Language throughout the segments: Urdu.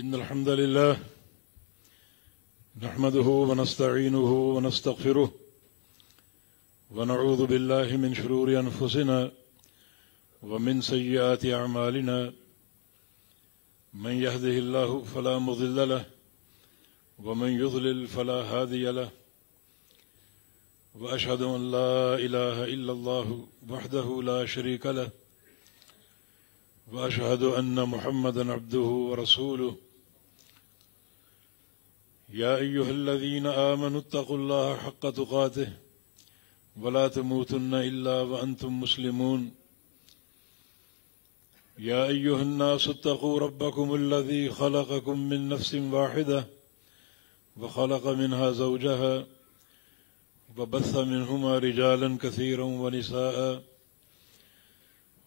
إن الحمد لله نحمده ونستعينه ونستغفره ونعوذ بالله من شرور أنفسنا ومن سيئات أعمالنا من يهده الله فلا مضل له ومن يضلل فلا هادي له وأشهد أن لا إله إلا الله وحده لا شريك له وأشهد أن محمدا عبده ورسوله يا أيها الذين آمنوا اتقوا الله حق تقاته ولا تموتن إلا وأنتم مسلمون يا أيها الناس اتقوا ربكم الذي خلقكم من نفس واحدة وخلق منها زوجها وبث منهما رجالا كثيرا ونساء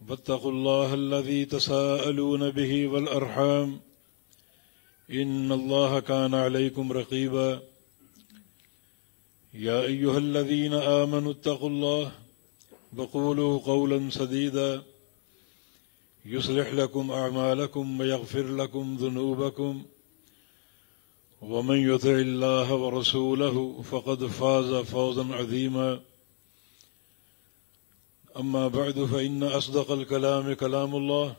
واتقوا الله الذي تساءلون به والأرحام إن الله كان عليكم رقيبا يا أيها الذين آمنوا اتقوا الله وقولوا قولا سديدا يصلح لكم أعمالكم ويغفر لكم ذنوبكم ومن يطع الله ورسوله فقد فاز فوزا عظيما أما بعد فإن أصدق الكلام كلام الله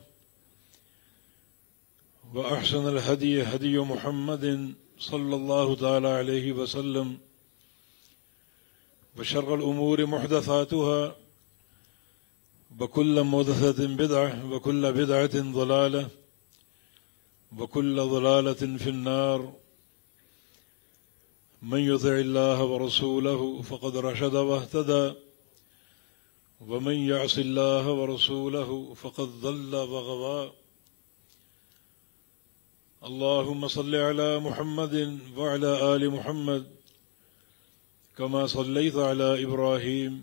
وأحسن الهدي هدي محمد صلى الله تعالى عليه وسلم وشر الأمور محدثاتها وكل محدثة بدعة وكل بدعة ضلالة وكل ضلالة في النار من يطع الله ورسوله فقد رشد واهتدى ومن يعص الله ورسوله فقد ضل وغوى اللهم صل على محمد وعلى آل محمد كما صليت على إبراهيم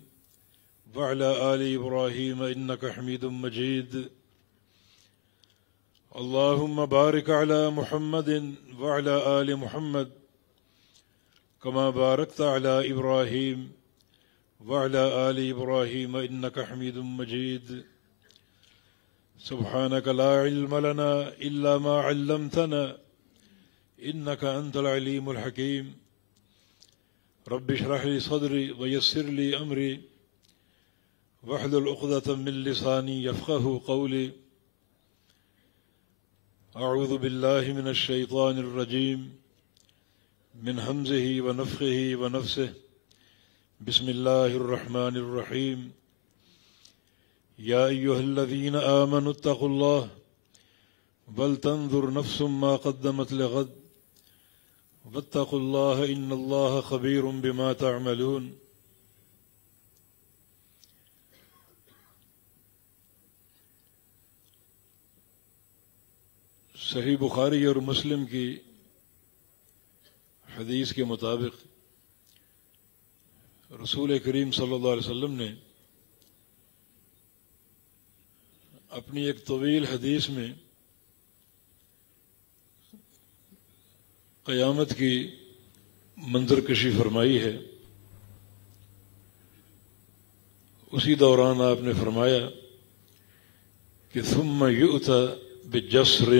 وعلى آل إبراهيم إنك حميد مجيد اللهم بارك على محمد وعلى آل محمد كما باركت على إبراهيم وعلى آل إبراهيم إنك حميد مجيد سبحانك لا علم لنا إلا ما علمتنا إنك أنت العليم الحكيم رب اشرح لي صدري ويسر لي أمري واحلل عقدة من لساني يفقه قولي أعوذ بالله من الشيطان الرجيم من همزه ونفخه ونفسه بسم الله الرحمن الرحيم يا أيها الذين آمنوا اتقوا الله ولتنظر نفس ما قدمت لغد واتقوا الله إن الله خبير بما تعملون صحیح بخاری اور مسلم کی حدیث کے مطابق رسول کریم صلی اللہ علیہ وسلم نے اپنی ایک طویل حدیث میں قیامت کی منظر کشی فرمائی ہے. اسی دوران آپ نے فرمایا کہ ثم یؤتی بجسر،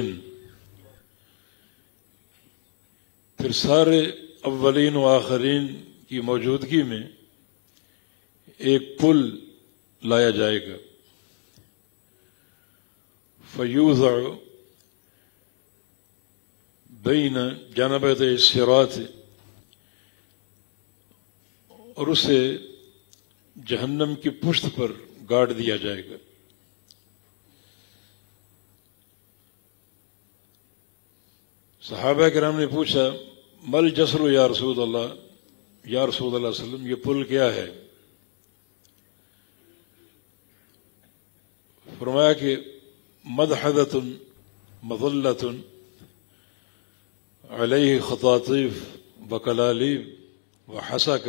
پھر سارے اولین و آخرین کی موجودگی میں ایک پل لایا جائے گا. فیوضع بین جانبتي الصراط، اور اسے جہنم کی پشت پر گاڑ دیا جائے گا. صحابہ کرام نے پوچھا مل جسر یا رسول اللہ، یا رسول اللہ صلی اللہ علیہ وسلم یہ پل کیا ہے؟ فرمایا کہ مدحدۃ مظلۃ علیہ خطاطیف وکلالیب وحسک،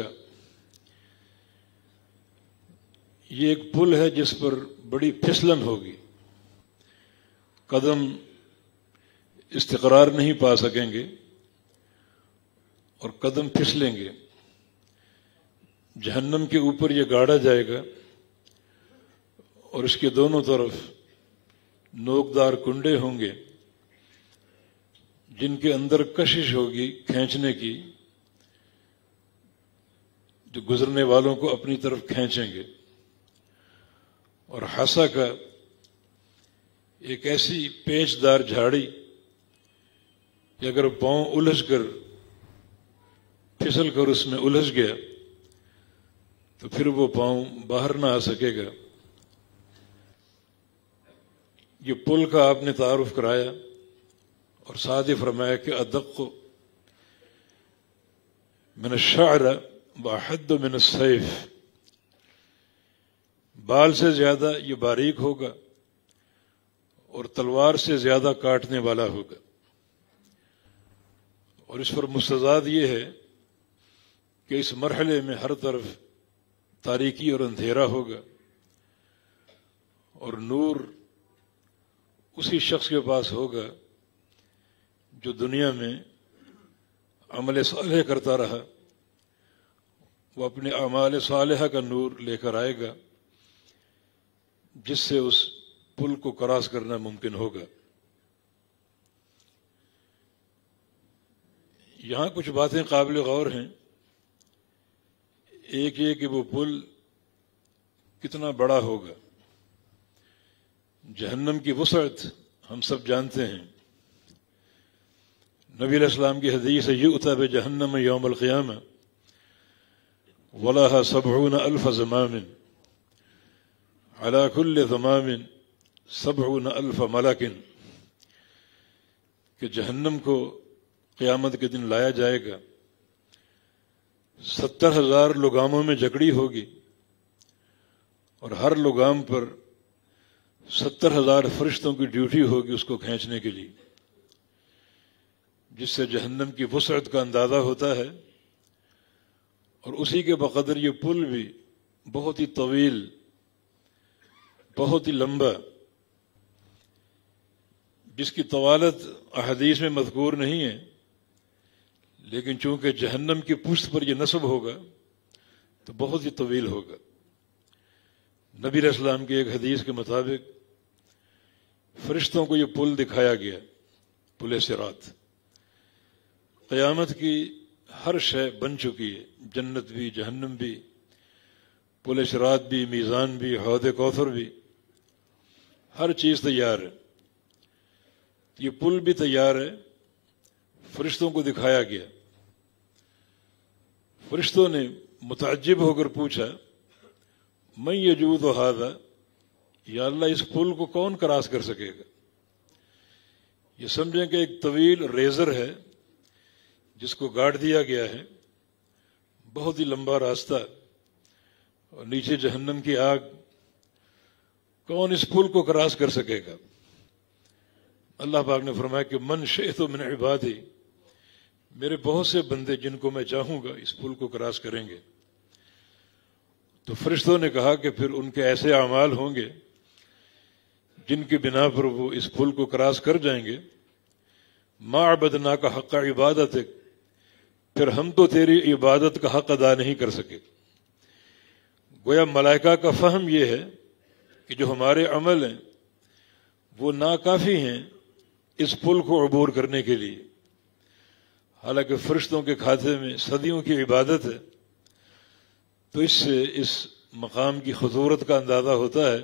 یہ ایک پل ہے جس پر بڑی پھسلن ہوگی، قدم استقرار نہیں پا سکیں گے اور قدم پھسلیں گے. جہنم کے اوپر یہ گاڑا جائے گا اور اس کے دونوں طرف نوکدار کنڈے ہوں گے جن کے اندر کشش ہوگی کھینچنے کی، جو گزرنے والوں کو اپنی طرف کھینچیں گے، اور حسا کا ایک ایسی پیچ دار جھاڑی کہ اگر پاؤں الجھ کر پھسل کر اس میں الجھ گیا تو پھر وہ پاؤں باہر نہ آ سکے گا۔ یہ پل کا آپ نے تعارف کرایا اور ساتھ ہی فرمایا کہ ادق من الشعر واحد من السیف، بال سے زیادہ یہ باریک ہوگا اور تلوار سے زیادہ کاٹنے والا ہوگا۔ اور اس پر مستزاد یہ ہے کہ اس مرحلے میں ہر طرف تاریکی اور اندھیرا ہوگا، اور نور اسی شخص کے پاس ہوگا جو دنیا میں عمل صالح کرتا رہا۔ وہ اپنے اعمال صالحہ کا نور لے کر آئے گا جس سے اس پل کو کراس کرنا ممکن ہوگا۔ یہاں کچھ باتیں قابل غور ہیں۔ ایک یہ کہ وہ پل کتنا بڑا ہوگا۔ جہنم کی وسعت ہم سب جانتے ہیں۔ نبی علیہ السلام کی حدیث ہے یؤتی بجہنم یوم القیامہ ولہا 70,000 زمام علی کل زمام 70,000 ملک، کہ جہنم کو قیامت کے دن لایا جائے گا، 70,000 لگاموں میں جکڑی ہوگی، اور ہر لگام پر 70,000 فرشتوں کی ڈیوٹی ہوگی اس کو کھینچنے کے لیے، جس سے جہنم کی وسعت کا اندازہ ہوتا ہے۔ اور اسی کے بقدر یہ پل بھی بہت ہی طویل، بہت ہی لمبا، جس کی طوالت احادیث میں مذکور نہیں ہے، لیکن چونکہ جہنم کی پشت پر یہ نصب ہوگا تو بہت ہی طویل ہوگا۔ نبی علیہ السلام کی ایک حدیث کے مطابق فرشتوں کو یہ پل دکھایا گیا، پل صراط۔ قیامت کی ہر شے بن چکی ہے، جنت بھی، جہنم بھی، پل صراط بھی، میزان بھی، حوض کوثر بھی، ہر چیز تیار ہے۔ یہ پل بھی تیار ہے، فرشتوں کو دکھایا گیا۔ فرشتوں نے متعجب ہو کر پوچھا من یجوز ھذا، یا اللہ اس پل کو کون کراس کر سکے گا؟ یہ سمجھیں کہ ایک طویل ریزر ہے جس کو گاڑ دیا گیا ہے، بہت ہی لمبا راستہ، اور نیچے جہنم کی آگ، کون اس پل کو کراس کر سکے گا؟ اللہ پاک نے فرمایا کہ من شئت من عبادی، میرے بہت سے بندے جن کو میں چاہوں گا اس پل کو کراس کریں گے۔ تو فرشتوں نے کہا کہ پھر ان کے ایسے اعمال ہوں گے جن کی بنا پر وہ اس پل کو کراس کر جائیں گے۔ ما عبدناک حق عبادتک، پھر ہم تو تیری عبادت کا حق ادا نہیں کر سکے۔ گویا ملائکہ کا فہم یہ ہے کہ جو ہمارے عمل ہیں وہ ناکافی ہیں اس پل کو عبور کرنے کے لیے، حالانکہ فرشتوں کے کھاتے میں صدیوں کی عبادت ہے۔ تو اس سے اس مقام کی خطورت کا اندازہ ہوتا ہے،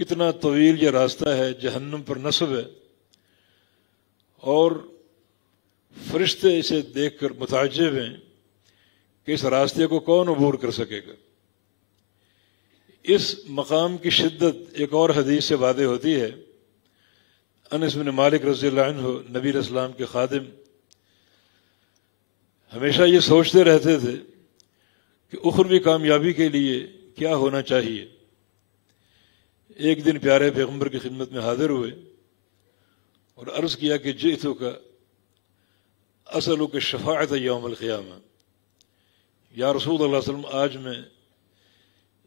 کتنا طویل یہ راستہ ہے، جہنم پر نصب ہے، اور فرشتے اسے دیکھ کر متعجب ہیں کہ اس راستے کو کون عبور کر سکے گا۔ اس مقام کی شدت ایک اور حدیث سے واضح ہوتی ہے۔ انس بن مالک رضی اللہ عنہ، نبی علیہ السلام کے خادم، ہمیشہ یہ سوچتے رہتے تھے کہ اخروی کامیابی کے لیے کیا ہونا چاہیے۔ ایک دن پیارے پیغمبر کی خدمت میں حاضر ہوئے اور عرض کیا کہ جئتک اسألک الشفاعۃ یوم القیامہ، یا رسول اللہ صلی اللہ علیہ وسلم آج میں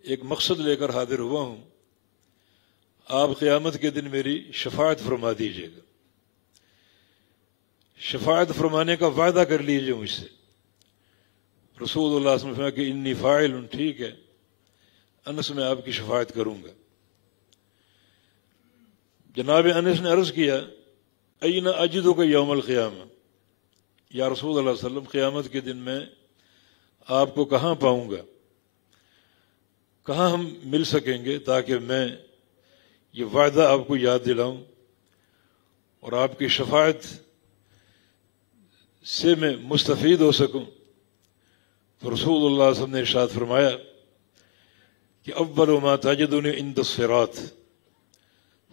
ایک مقصد لے کر حاضر ہوا ہوں، آپ قیامت کے دن میری شفاعت فرما دیجیے گا، شفاعت فرمانے کا وعدہ کر لیجیے مجھ سے۔ رسول اللہ صلی اللہ علیہ وسلم نے فرمایا کہ انی فاعل، ٹھیک ہے انس میں آپ کی شفاعت کروں گا۔ جناب انس نے عرض کیا این اجدک یوم القیامہ، یا رسول اللہ صلی اللہ علیہ وسلم قیامت کے دن میں آپ کو کہاں پاؤں گا، کہاں ہم مل سکیں گے تاکہ میں یہ وعدہ آپ کو یاد دلاؤں اور آپ کی شفاعت سے میں مستفید ہو سکوں۔ تو رسول اللہ صلی اللہ علیہ وسلم نے ارشاد فرمایا کہ اول ما تجدنی عند الصراط،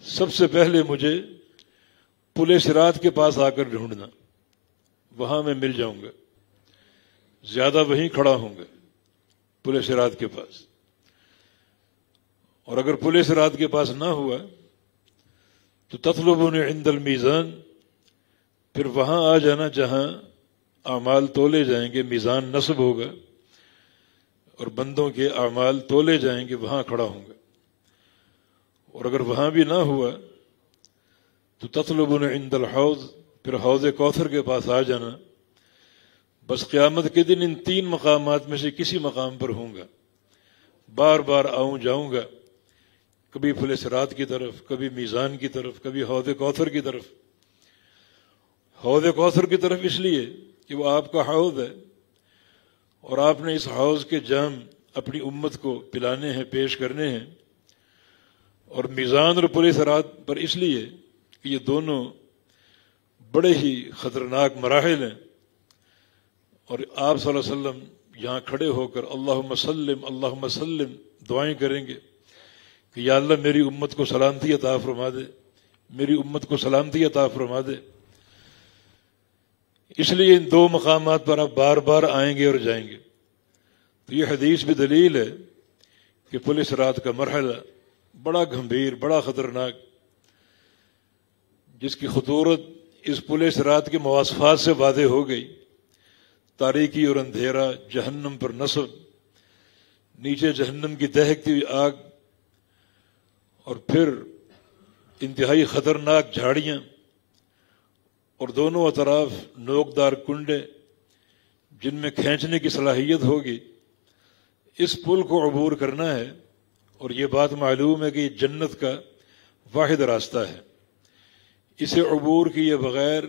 سب سے پہلے مجھے پل صراط کے پاس آ کر ڈھونڈنا، وہاں میں مل جاؤں گا، زیادہ وہیں کھڑا ہوں گا پل صراط کے پاس۔ اور اگر پل صراط کے پاس نہ ہوا تو تطلبونی عند المیزان، پھر وہاں آ جانا جہاں اعمال تولے جائیں گے، میزان نصب ہوگا اور بندوں کے اعمال تولے جائیں گے، وہاں کھڑا ہوں گا۔ اور اگر وہاں بھی نہ ہوا تو تطلبون عند الحوض، پھر حوض کوثر کے پاس آ جانا۔ بس قیامت کے دن ان تین مقامات میں سے کسی مقام پر ہوں گا، بار بار آؤں جاؤں گا، کبھی پل صراط کی طرف، کبھی میزان کی طرف، کبھی حوض کوثر کی طرف۔ حوض کوثر کی طرف اس لیے کہ وہ آپ کا حوض ہے اور آپ نے اس حوض کے جام اپنی امت کو پلانے ہیں، پیش کرنے ہیں۔ اور میزان اور پل صراط پر اس لیے کہ یہ دونوں بڑے ہی خطرناک مراحل ہیں، اور آپ صلی اللہ علیہ وسلم یہاں کھڑے ہو کر اللہم سلم اللہم سلم دعائیں کریں گے کہ یا اللہ میری امت کو سلامتی عطا فرما دے، میری امت کو سلامتی عطا فرما دے۔ اس لیے ان دو مقامات پر آپ بار بار آئیں گے اور جائیں گے۔ تو یہ حدیث بھی دلیل ہے کہ پل صراط کا مرحلہ بڑا گھمبیر، بڑا خطرناک، جس کی خطورت اس پل صراط کے مواصفات سے واضح ہو گئی۔ تاریکی اور اندھیرا، جہنم پر نصب، نیچے جہنم کی دہکتی ہوئی آگ، اور پھر انتہائی خطرناک جھاڑیاں، اور دونوں اطراف نوکدار کنڈے جن میں کھینچنے کی صلاحیت ہوگی۔ اس پل کو عبور کرنا ہے، اور یہ بات معلوم ہے کہ یہ جنت کا واحد راستہ ہے، اسے عبور کیے بغیر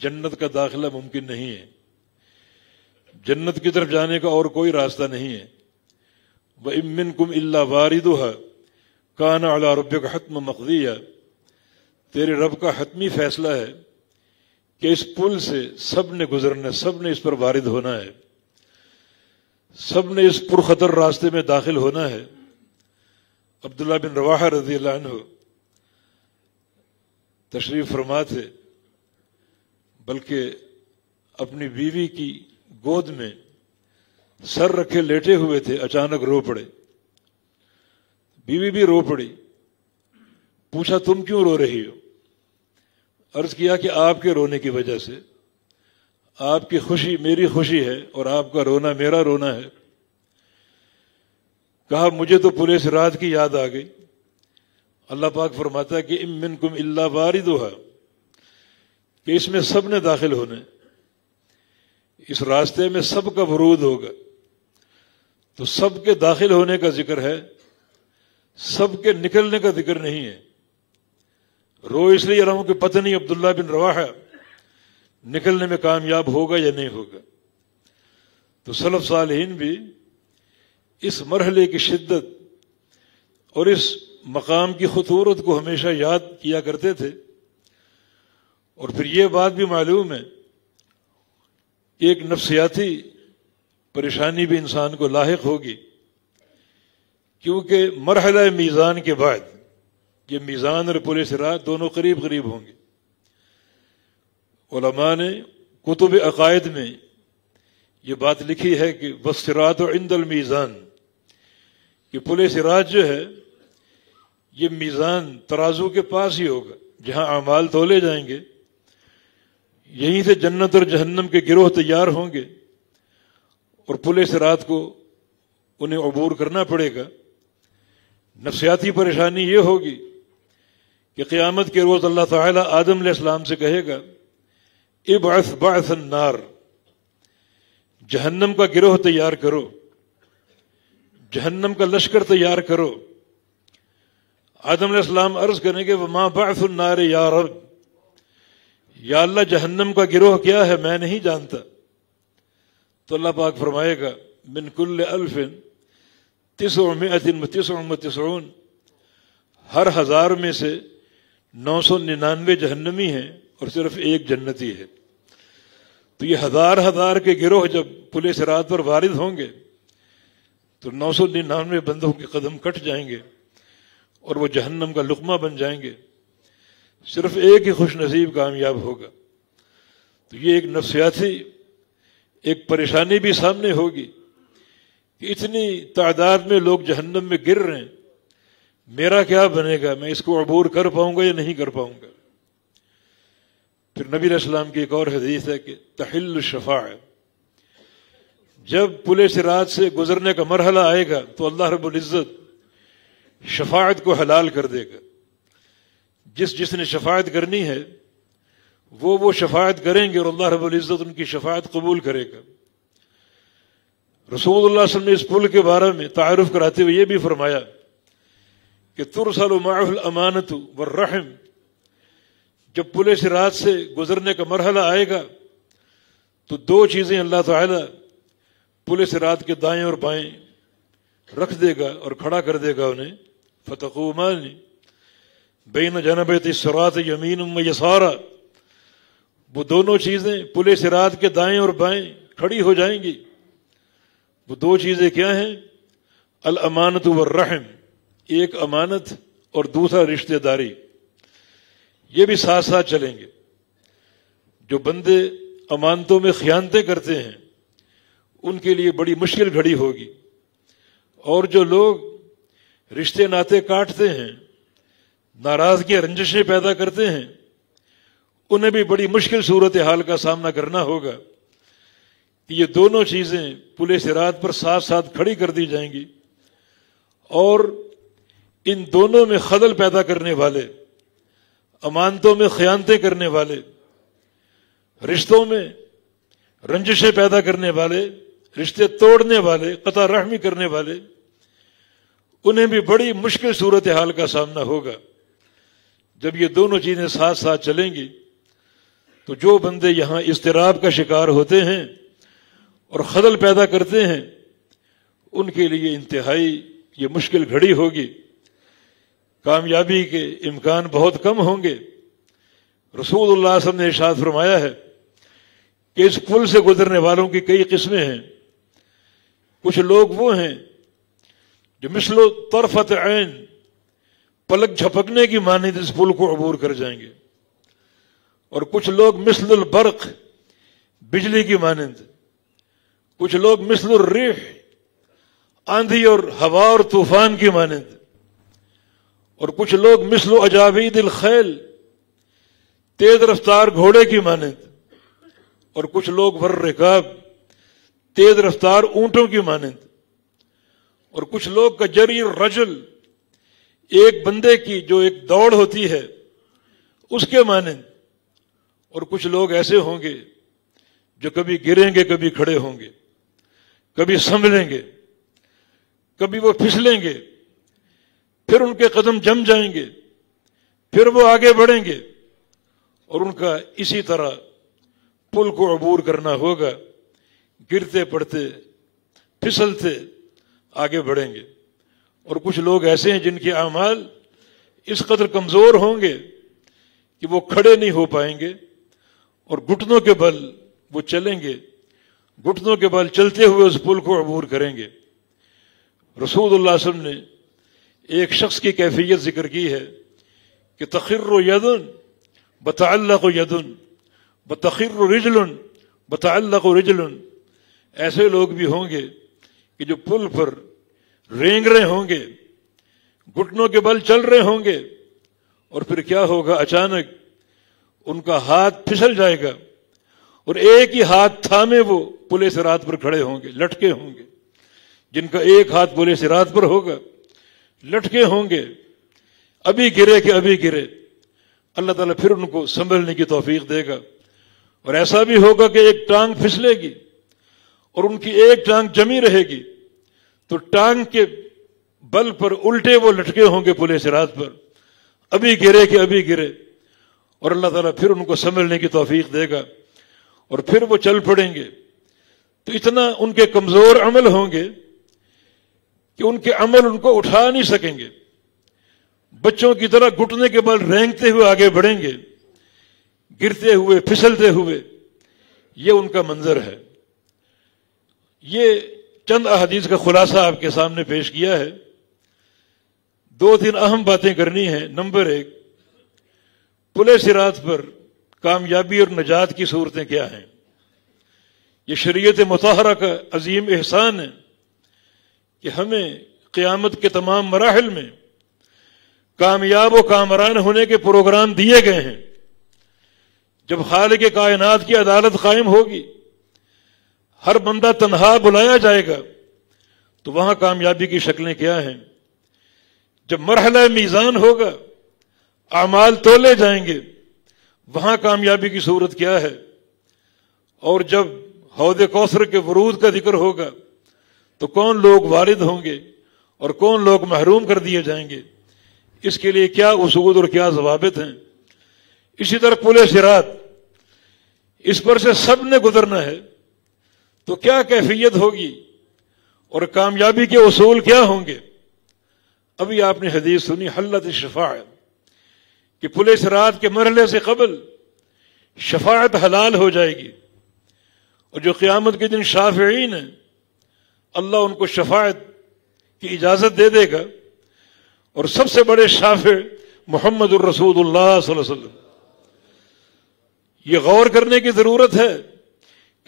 جنت کا داخلہ ممکن نہیں ہے، جنت کی طرف جانے کا اور کوئی راستہ نہیں ہے۔ وَإِن مِّنكُمْ إِلَّا وَارِدُهَا كَانَ عَلَىٰ رَبِّكَ حَتْمًا مَقْضِيًّا، تیرے رب کا حتمی فیصلہ ہے کہ اس پل سے سب نے گزرنا، سب نے اس پر وارد ہونا ہے، سب نے اس پرخطر راستے میں داخل ہونا ہے۔ عبداللہ بن رواحہ رضی اللہ عنہ تشریف فرما تھے، بلکہ اپنی بیوی کی گود میں سر رکھے لیٹے ہوئے تھے، اچانک رو پڑے، بیوی بھی رو پڑی، پوچھا تم کیوں رو رہی ہو؟ عرض کیا کہ آپ کے رونے کی وجہ سے، آپ کی خوشی میری خوشی ہے اور آپ کا رونا میرا رونا ہے۔ کہا مجھے تو پل صراط کی یاد آ گئی۔ اللہ پاک فرماتا ہے کہ ان منکم الا واردھا، کہ اس میں سب نے داخل ہونے، اس راستے میں سب کا ورود ہوگا۔ تو سب کے داخل ہونے کا ذکر ہے، سب کے نکلنے کا ذکر نہیں ہے۔ رو اس لیے رہا ہوں کہ پتہ نہیں عبداللہ بن رواحہ نکلنے میں کامیاب ہوگا یا نہیں ہوگا۔ تو سلف صالحین بھی اس مرحلے کی شدت اور اس مقام کی خطورت کو ہمیشہ یاد کیا کرتے تھے۔ اور پھر یہ بات بھی معلوم ہے کہ ایک نفسیاتی پریشانی بھی انسان کو لاحق ہوگی، کیونکہ مرحلہ میزان کے بعد یہ میزان اور پل صراط دونوں قریب قریب ہوں گے۔ علماء نے کتب عقائد میں یہ بات لکھی ہے کہ والصراط عند المیزان، کہ پل صراط جو ہے یہ میزان ترازو کے پاس ہی ہوگا، جہاں اعمال تولے جائیں گے، یہیں سے جنت اور جہنم کے گروہ تیار ہوں گے، اور پل صراط کو انہیں عبور کرنا پڑے گا۔ نفسیاتی پریشانی یہ ہوگی کہ قیامت کے روز اللہ تعالیٰ آدم علیہ السلام سے کہے گا ابعث بعث النار، جہنم کا گروہ تیار کرو، جہنم کا لشکر تیار کرو۔ آدم علیہ السلام عرض کریں گے وما بعث النار یا رب، یا اللہ جہنم کا گروہ کیا ہے میں نہیں جانتا، تو اللہ پاک فرمائے گا من کل 1999 ہر 1000 میں سے 999 جہنمی ہیں اور صرف ایک جنتی ہے۔ تو یہ ہزار کے گروہ جب پل صراط پر وارد ہوں گے تو 999 بندوں کے قدم کٹ جائیں گے اور وہ جہنم کا لقمہ بن جائیں گے، صرف ایک ہی خوش نصیب کامیاب ہوگا۔ تو یہ ایک نفسیاتی ایک پریشانی بھی سامنے ہوگی کہ اتنی تعداد میں لوگ جہنم میں گر رہے ہیں، میرا کیا بنے گا، میں اس کو عبور کر پاؤں گا یا نہیں کر پاؤں گا۔ پھر نبی علیہ السلام کی ایک اور حدیث ہے کہ تحل الشفاعہ، جب پل صراط سے گزرنے کا مرحلہ آئے گا تو اللہ رب العزت شفاعت کو حلال کر دے گا۔ جس نے شفاعت کرنی ہے وہ شفاعت کریں گے اور اللہ رب العزت ان کی شفاعت قبول کرے گا۔ رسول اللہ صلی اللہ علیہ وسلم نے اس پل کے بارے میں تعارف کراتے ہوئے یہ بھی فرمایا کہ ترسل معه الامانۃ والرحم، جب پل صراط سے گزرنے کا مرحلہ آئے گا تو 2 چیزیں اللہ تعالی پل صراط کے دائیں اور بائیں رکھ دے گا اور کھڑا کر دے گا انہیں، فتقومان بین جانبیت الصراط یمین و یسارا، وہ دونوں چیزیں پل صراط کے دائیں اور بائیں کھڑی ہو جائیں گی۔ وہ 2 چیزیں کیا ہیں؟ الامانۃ والرحم، ایک امانت اور دوسرا رشتہ داری، یہ بھی ساتھ ساتھ چلیں گے۔ جو بندے امانتوں میں خیانتیں کرتے ہیں ان کے لیے بڑی مشکل گھڑی ہوگی، اور جو لوگ رشتے ناطے کاٹتے ہیں، ناراضگی رنجشیں پیدا کرتے ہیں، انہیں بھی بڑی مشکل صورتحال کا سامنا کرنا ہوگا کہ یہ دونوں چیزیں پل صراط پر ساتھ ساتھ کھڑی کر دی جائیں گی، اور ان دونوں میں خلل پیدا کرنے والے، امانتوں میں خیانتیں کرنے والے، رشتوں میں رنجشیں پیدا کرنے والے، رشتے توڑنے والے، قطع رحمی کرنے والے، انہیں بھی بڑی مشکل صورتحال کا سامنا ہوگا۔ جب یہ دونوں چیزیں ساتھ ساتھ چلیں گی تو جو بندے یہاں اضطراب کا شکار ہوتے ہیں اور خلل پیدا کرتے ہیں ان کے لیے انتہائی یہ مشکل گھڑی ہوگی، کامیابی کے امکان بہت کم ہوں گے۔ رسول اللہ صلی اللہ علیہ وسلم نے ارشاد فرمایا ہے کہ اس پل سے گزرنے والوں کی کئی قسمیں ہیں۔ کچھ لوگ وہ ہیں جو مثل طرفت عین، پلک جھپکنے کی مانند اس پل کو عبور کر جائیں گے، اور کچھ لوگ مثل البرق، بجلی کی مانند، کچھ لوگ مثل الریح، آندھی اور ہوا اور طوفان کی مانند، اور کچھ لوگ مثل اجاوید الخیل، تیز رفتار گھوڑے کی مانند، اور کچھ لوگ والرکاب، تیز رفتار اونٹوں کی مانند، اور کچھ لوگ کا جری الرجل، ایک بندے کی جو ایک دوڑ ہوتی ہے اس کے مانند، اور کچھ لوگ ایسے ہوں گے جو کبھی گریں گے، کبھی کھڑے ہوں گے، کبھی سنبھلیں گے، کبھی وہ پھسلیں گے، پھر ان کے قدم جم جائیں گے، پھر وہ آگے بڑھیں گے، اور ان کا اسی طرح پل کو عبور کرنا ہوگا، گرتے پڑتے پھسلتے آگے بڑھیں گے۔ اور کچھ لوگ ایسے ہیں جن کے اعمال اس قدر کمزور ہوں گے کہ وہ کھڑے نہیں ہو پائیں گے، اور گھٹنوں کے بل وہ چلیں گے، گھٹنوں کے بل چلتے ہوئے اس پل کو عبور کریں گے۔ رسول اللہ صلی اللہ علیہ وسلم نے ایک شخص کی کیفیت ذکر کی ہے کہ تخر یدن بتعلق یدن بتخر رجل بتعلق رجل، ایسے لوگ بھی ہوں گے کہ جو پل پر رینگ رہے ہوں گے، گھٹنوں کے بل چل رہے ہوں گے، اور پھر کیا ہوگا، اچانک ان کا ہاتھ پھسل جائے گا اور ایک ہی ہاتھ تھامے وہ پل صراط پر کھڑے ہوں گے، لٹکے ہوں گے۔ جن کا ایک ہاتھ پل صراط پر ہوگا لٹکے ہوں گے، ابھی گرے کہ ابھی گرے، اللہ تعالیٰ پھر ان کو سنبھلنے کی توفیق دے گا۔ اور ایسا بھی ہوگا کہ ایک ٹانگ پھسلے گی اور ان کی ایک ٹانگ جمی رہے گی، تو ٹانگ کے بل پر الٹے وہ لٹکے ہوں گے پل صراط پر، ابھی گرے کہ ابھی گرے، اور اللہ تعالیٰ پھر ان کو سنبھلنے کی توفیق دے گا اور پھر وہ چل پڑیں گے. تو اتنا ان کے کمزور عمل ہوں گے کہ ان کے عمل ان کو اٹھا نہیں سکیں گے. بچوں کی طرح گھٹنے کے بل رینگتے ہوئے آگے بڑھیں گے، گرتے ہوئے پھسلتے ہوئے. یہ ان کا منظر ہے. یہ چند احادیث کا خلاصہ آپ کے سامنے پیش کیا ہے. 2-3 اہم باتیں کرنی ہیں. نمبر 1، پل صراط پر کامیابی اور نجات کی صورتیں کیا ہیں. یہ شریعت مطہرہ کا عظیم احسان ہے کہ ہمیں قیامت کے تمام مراحل میں کامیاب و کامران ہونے کے پروگرام دیے گئے ہیں. جب خالق کائنات کی عدالت قائم ہوگی، ہر بندہ تنہا بلایا جائے گا، تو وہاں کامیابی کی شکلیں کیا ہیں. جب مرحلہ میزان ہوگا، اعمال تولے جائیں گے، وہاں کامیابی کی صورت کیا ہے. اور جب حوض کوثر کے ورود کا ذکر ہوگا تو کون لوگ وارد ہوں گے اور کون لوگ محروم کر دیے جائیں گے، اس کے لیے کیا اصول اور کیا ضوابط ہیں. اسی طرح پل صراط، اس پر سے سب نے گزرنا ہے، تو کیا کیفیت ہوگی اور کامیابی کے اصول کیا ہوں گے. ابھی آپ نے حدیث سنی حلت الشفاعت، کہ پل صراط کے مرحلے سے قبل شفاعت حلال ہو جائے گی. اور جو قیامت کے دن شافعین ہیں، اللہ ان کو شفاعت کی اجازت دے دے گا. اور سب سے بڑے شافع محمد الرسول اللہ صلی اللہ علیہ وسلم. یہ غور کرنے کی ضرورت ہے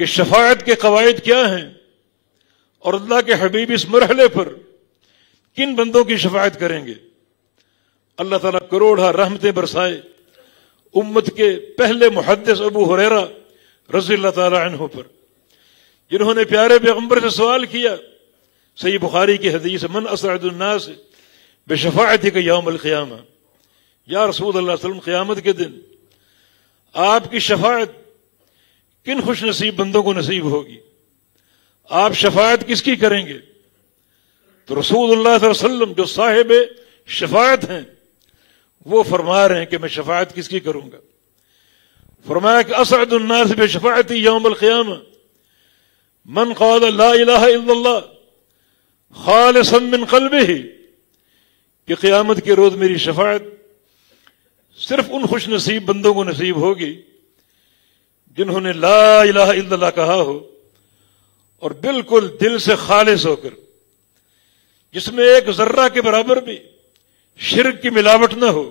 کہ شفاعت کے قواعد کیا ہیں اور اللہ کے حبیب اس مرحلے پر کن بندوں کی شفاعت کریں گے. اللہ تعالیٰ کروڑا رحمتیں برسائے امت کے پہلے محدث ابو ہریرہ رضی اللہ تعالی عنہ پر، جنہوں نے پیارے پیغمبر سے سوال کیا. صحیح بخاری کی حدیث، من اسعد الناس بشفاعتک یوم القیامہ. یا رسول اللہ صلی اللہ علیہ وسلم، قیامت کے دن آپ کی شفاعت کن خوش نصیب بندوں کو نصیب ہوگی؟ آپ شفاعت کس کی کریں گے؟ تو رسول اللہ صلی اللہ علیہ وسلم جو صاحب شفاعت ہیں، وہ فرما رہے ہیں کہ میں شفاعت کس کی کروں گا. فرمایا کہ اسعد الناس بشفاعتی یوم القیامہ من قال لا الہ الا اللہ خالصا من قلبہ، کہ قیامت کے روز میری شفاعت صرف ان خوش نصیب بندوں کو نصیب ہوگی جنہوں نے لا الہ الا اللہ کہا ہو اور بالکل دل سے خالص ہو کر، جس میں ایک ذرہ کے برابر بھی شرک کی ملاوٹ نہ ہو.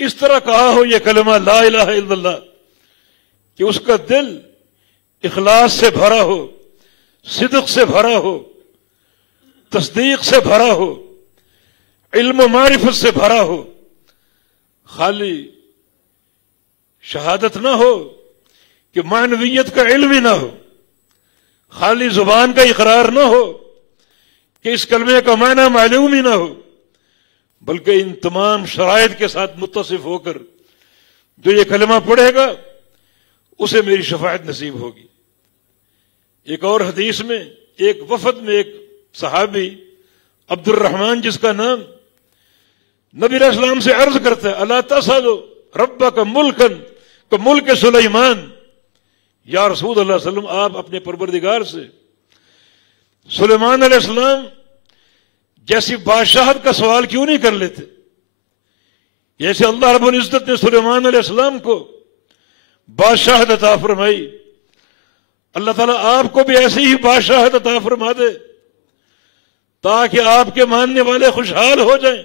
اس طرح کہا ہو یہ کلمہ لا الہ الا اللہ کہ اس کا دل اخلاص سے بھرا ہو، صدق سے بھرا ہو، تصدیق سے بھرا ہو، علم و معرفت سے بھرا ہو. خالی شہادت نہ ہو کہ معنویت کا علم ہی نہ ہو، خالی زبان کا اقرار نہ ہو کہ اس کلمے کا معنی معلوم ہی نہ ہو، بلکہ ان تمام شرائط کے ساتھ متصف ہو کر جو یہ کلمہ پڑھے گا اسے میری شفاعت نصیب ہوگی. ایک اور حدیث میں ایک وفد میں ایک صحابی عبد الرحمن جس کا نام، نبی علیہ السلام سے عرض کرتا ہے الا تسألوا ربک ملکا کملک سلیمان. یا رسول اللہ صلی اللہ علیہ وسلم، آپ اپنے پروردگار سے سلیمان علیہ السلام جیسی بادشاہت کا سوال کیوں نہیں کر لیتے؟ جیسے اللہ رب العزت نے سلیمان علیہ السلام کو بادشاہت عطا فرمائی، اللہ تعالیٰ آپ کو بھی ایسی ہی بادشاہت عطا فرما دے تاکہ آپ کے ماننے والے خوشحال ہو جائیں،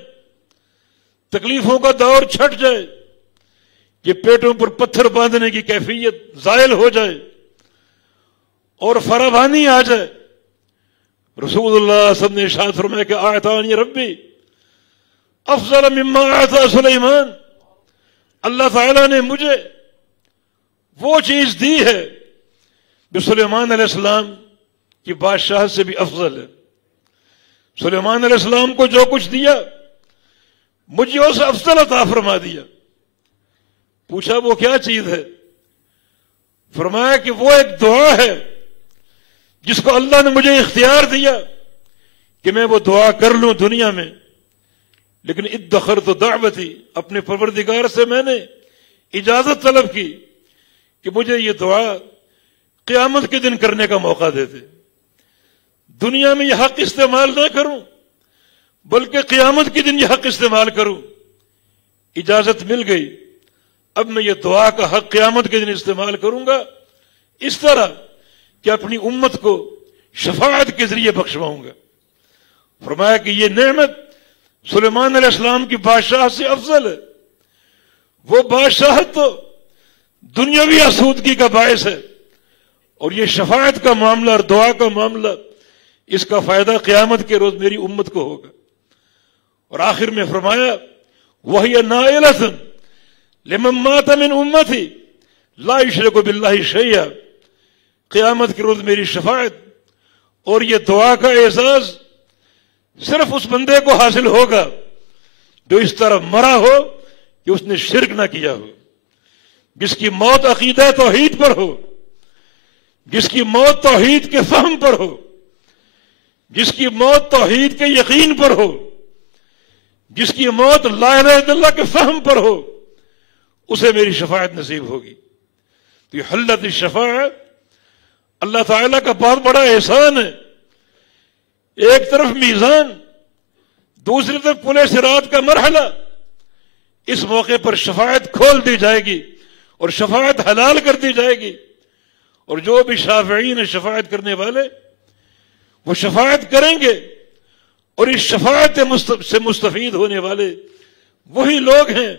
تکلیفوں کا دور چھٹ جائے، یہ پیٹوں پر پتھر باندھنے کی کیفیت زائل ہو جائے اور فراوانی آ جائے. رسول اللہ صلی اللہ علیہ وسلم نے ارشاد فرمایا کہ اعطانی ربی افضل مما اعطى سلیمان. اللہ تعالیٰ نے مجھے وہ چیز دی ہے جو سلیمان علیہ السلام کی بادشاہت سے بھی افضل ہے. سلیمان علیہ السلام کو جو کچھ دیا مجھے اسے افضل عطا فرما دیا. پوچھا وہ کیا چیز ہے؟ فرمایا کہ وہ ایک دعا ہے جس کو اللہ نے مجھے اختیار دیا کہ میں وہ دعا کر لوں دنیا میں، لیکن ادخرت دعوتی، اپنے پروردگار سے میں نے اجازت طلب کی کہ مجھے یہ دعا قیامت کے دن کرنے کا موقع دے دے، دنیا میں یہ حق استعمال نہ کروں بلکہ قیامت کے دن یہ حق استعمال کروں۔ اجازت مل گئی، اب میں یہ دعا کا حق قیامت کے دن استعمال کروں گا، اس طرح کہ اپنی امت کو شفاعت کے ذریعے بخشواؤں گا۔ فرمایا کہ یہ نعمت سلیمان علیہ السلام کی بادشاہت سے افضل ہے، وہ بادشاہت تو دنیاوی آسودگی کا باعث ہے، اور یہ شفاعت کا معاملہ اور دعا کا معاملہ، اس کا فائدہ قیامت کے روز میری امت کو ہوگا۔ اور آخر میں فرمایا وَهِيَ نَائِلَةٌ لِمَن مَّاتَ مِنْ أُمَّتِي لَا يُشْرِكُ بِاللَّهِ شَيْئًا، قیامت کے روز میری شفاعت اور یہ دعا کا اعزاز صرف اس بندے کو حاصل ہوگا جو اس طرح مرا ہو کہ اس نے شرک نہ کیا ہو، جس کی موت عقیدہ توحید پر ہو، جس کی موت توحید کے فہم پر ہو، جس کی موت توحید کے یقین پر ہو، جس کی موت لا الہ الا اللہ کے فہم پر ہو، اسے میری شفاعت نصیب ہوگی۔ تو یہ حلت الشفاعت اللہ تعالیٰ کا بہت بڑا احسان ہے۔ ایک طرف میزان، دوسری طرف پل صراط کا مرحلہ، اس موقع پر شفاعت کھول دی جائے گی اور شفاعت حلال کر دی جائے گی، اور جو بھی شافعین شفاعت کرنے والے وہ شفاعت کریں گے، اور اس شفاعت سے مستفید ہونے والے وہی لوگ ہیں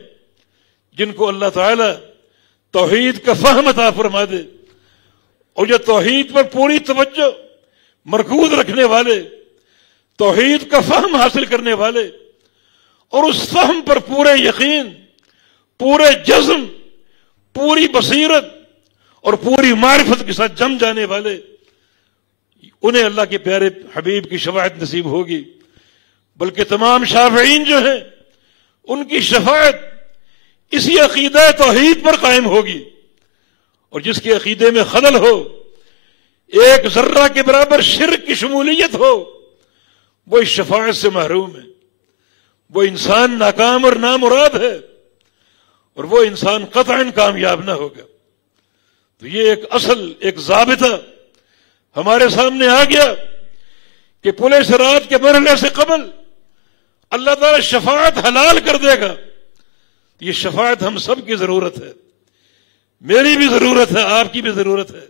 جن کو اللہ تعالی توحید کا فہم عطا فرما دے، اور جو توحید پر پوری توجہ مرکوز رکھنے والے، توحید کا فہم حاصل کرنے والے، اور اس فہم پر پورے یقین، پورے جزم، پوری بصیرت اور پوری معرفت کے ساتھ جم جانے والے، انہیں اللہ کے پیارے حبیب کی شفاعت نصیب ہوگی۔ بلکہ تمام شافعین جو ہیں ان کی شفاعت اسی عقیدہ توحید پر قائم ہوگی، اور جس کے عقیدے میں خلل ہو، ایک ذرہ کے برابر شرک کی شمولیت ہو، وہ اس شفاعت سے محروم ہے، وہ انسان ناکام اور نامراد ہے، اور وہ انسان قطعاً کامیاب نہ ہوگا۔ تو یہ ایک اصل، ایک ضابطہ ہمارے سامنے آ گیا کہ پل صراط کے مرحلے سے قبل اللہ تعالیٰ شفاعت حلال کر دے گا۔ یہ شفاعت ہم سب کی ضرورت ہے، میری بھی ضرورت ہے، آپ کی بھی ضرورت ہے،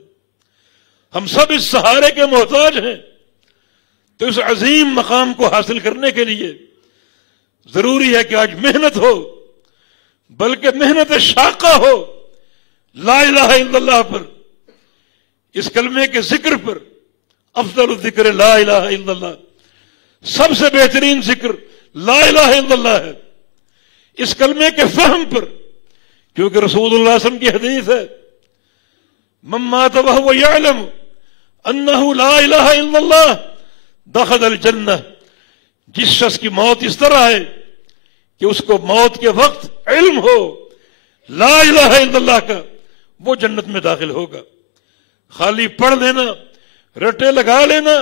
ہم سب اس سہارے کے محتاج ہیں۔ تو اس عظیم مقام کو حاصل کرنے کے لیے ضروری ہے کہ آج محنت ہو، بلکہ محنت شاقہ ہو، لا الہ الا اللہ پر، اس کلمے کے ذکر پر۔ افضل الذکر لا الہ الا اللہ، سب سے بہترین ذکر لا الہ الا اللہ ہے، اس کلمے کے فہم پر، کیونکہ رسول اللہ صلی اللہ علیہ وسلم کی حدیث ہے من مات وهو يعلم انه لا الہ الا اللہ دخل الجنہ، جس شخص کی موت اس طرح ہے کہ اس کو موت کے وقت علم ہو لا الہ الا اللہ کا، وہ جنت میں داخل ہوگا۔ خالی پڑھ لینا، رٹے لگا لینا،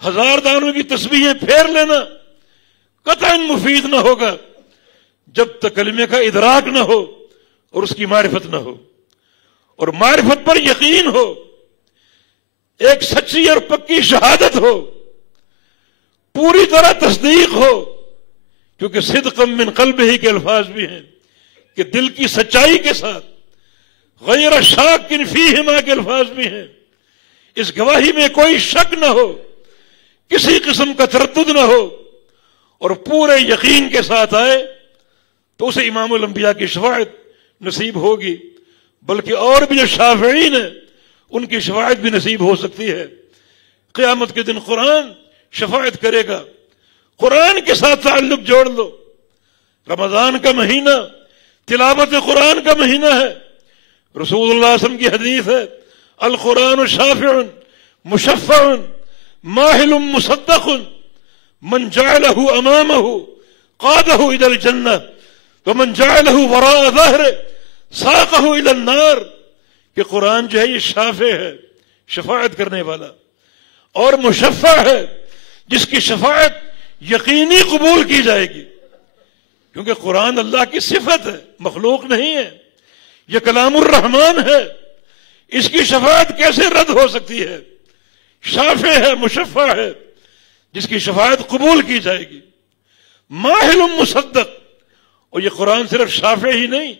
ہزار دانوں کی تسبیحیں پھیر لینا قطعاً مفید نہ ہوگا جب تک کلمے کا ادراک نہ ہو اور اس کی معرفت نہ ہو، اور معرفت پر یقین ہو، ایک سچی اور پکی شہادت ہو، پوری طرح تصدیق ہو، کیونکہ صدقا من قلبہ کے الفاظ بھی ہیں کہ دل کی سچائی کے ساتھ، غیر شاک فیہما کے الفاظ بھی ہیں، اس گواہی میں کوئی شک نہ ہو، کسی قسم کا تردد نہ ہو، اور پورے یقین کے ساتھ آئے تو اسے امام الانبیاء کی شفاعت نصیب ہوگی۔ بلکہ اور بھی جو شافعین ہیں ان کی شفاعت بھی نصیب ہو سکتی ہے۔ قیامت کے دن قرآن شفاعت کرے گا۔ قرآن کے ساتھ تعلق جوڑ لو، رمضان کا مہینہ تلاوت قرآن کا مہینہ ہے۔ رسول اللہ صلی اللہ علیہ وسلم کی حدیث ہے القرآن شافع مشفع ماہل مصدق من جعلہ امامہ قادہ الی الجنہ ومن جعلہ وراء ظہرہ ساقہ الی النار، کہ قرآن جو ہے یہ شافع ہے، شفاعت کرنے والا، اور مشفع ہے جس کی شفاعت یقینی قبول کی جائے گی، کیونکہ قرآن اللہ کی صفت ہے، مخلوق نہیں ہے۔ یہ کلام الرحمان ہے، اس کی شفاعت کیسے رد ہو سکتی ہے؟ شافع ہے، مشفع ہے، جس کی شفاعت قبول کی جائے گی، ماحل مصدق. اور یہ قرآن صرف شافع ہی نہیں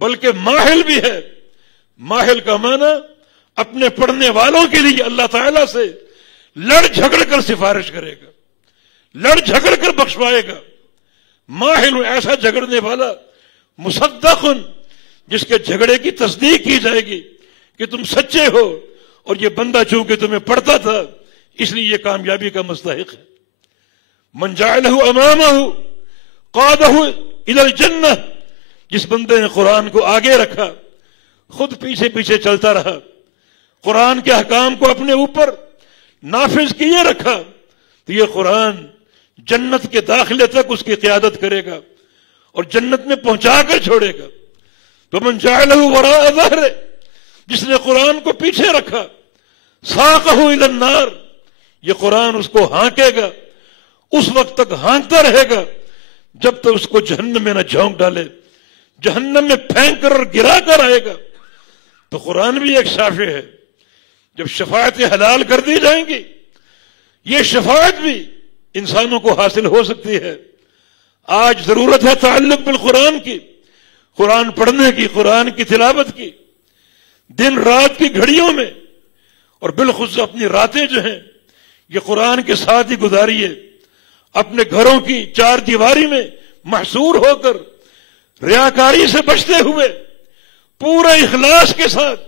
بلکہ ماحل بھی ہے. ماحل کا معنی اپنے پڑھنے والوں کے لیے اللہ تعالیٰ سے لڑ جھگڑ کر سفارش کرے گا، لڑ جھگڑ کر بخشوائے گا. ماحل ایسا جھگڑنے والا، مصدق جس کے جھگڑے کی تصدیق کی جائے گی کہ تم سچے ہو، اور یہ بندہ چونکہ تمہیں پڑھتا تھا اس لیے یہ کامیابی کا مستحق ہے. من جعلہ امامہ قادہ الی الجنہ، جس بندے نے قرآن کو آگے رکھا، خود پیچھے پیچھے چلتا رہا، قرآن کے احکام کو اپنے اوپر نافذ کیے رکھا، تو یہ قرآن جنت کے داخلے تک اس کی قیادت کرے گا اور جنت میں پہنچا کر چھوڑے گا. تو من جعلہ وراء ظہرہ، جس نے قرآن کو پیچھے رکھا، ساقہ الی النار، یہ قرآن اس کو ہانکے گا، اس وقت تک ہانکتا رہے گا جب تک اس کو جہنم میں نہ جھونک ڈالے، جہنم میں پھینک کر اور گرا کر آئے گا. تو قرآن بھی ایک شافع ہے. جب شفاعت حلال کر دی جائیں گی، یہ شفاعت بھی انسانوں کو حاصل ہو سکتی ہے. آج ضرورت ہے تعلق بالقرآن کی، قرآن پڑھنے کی، قرآن کی تلاوت کی، دن رات کی گھڑیوں میں، اور بالخصوص اپنی راتیں جو ہیں یہ قرآن کے ساتھ ہی گزاریے. اپنے گھروں کی چار دیواری میں محصور ہو کر ریاکاری سے بچتے ہوئے پورے اخلاص کے ساتھ.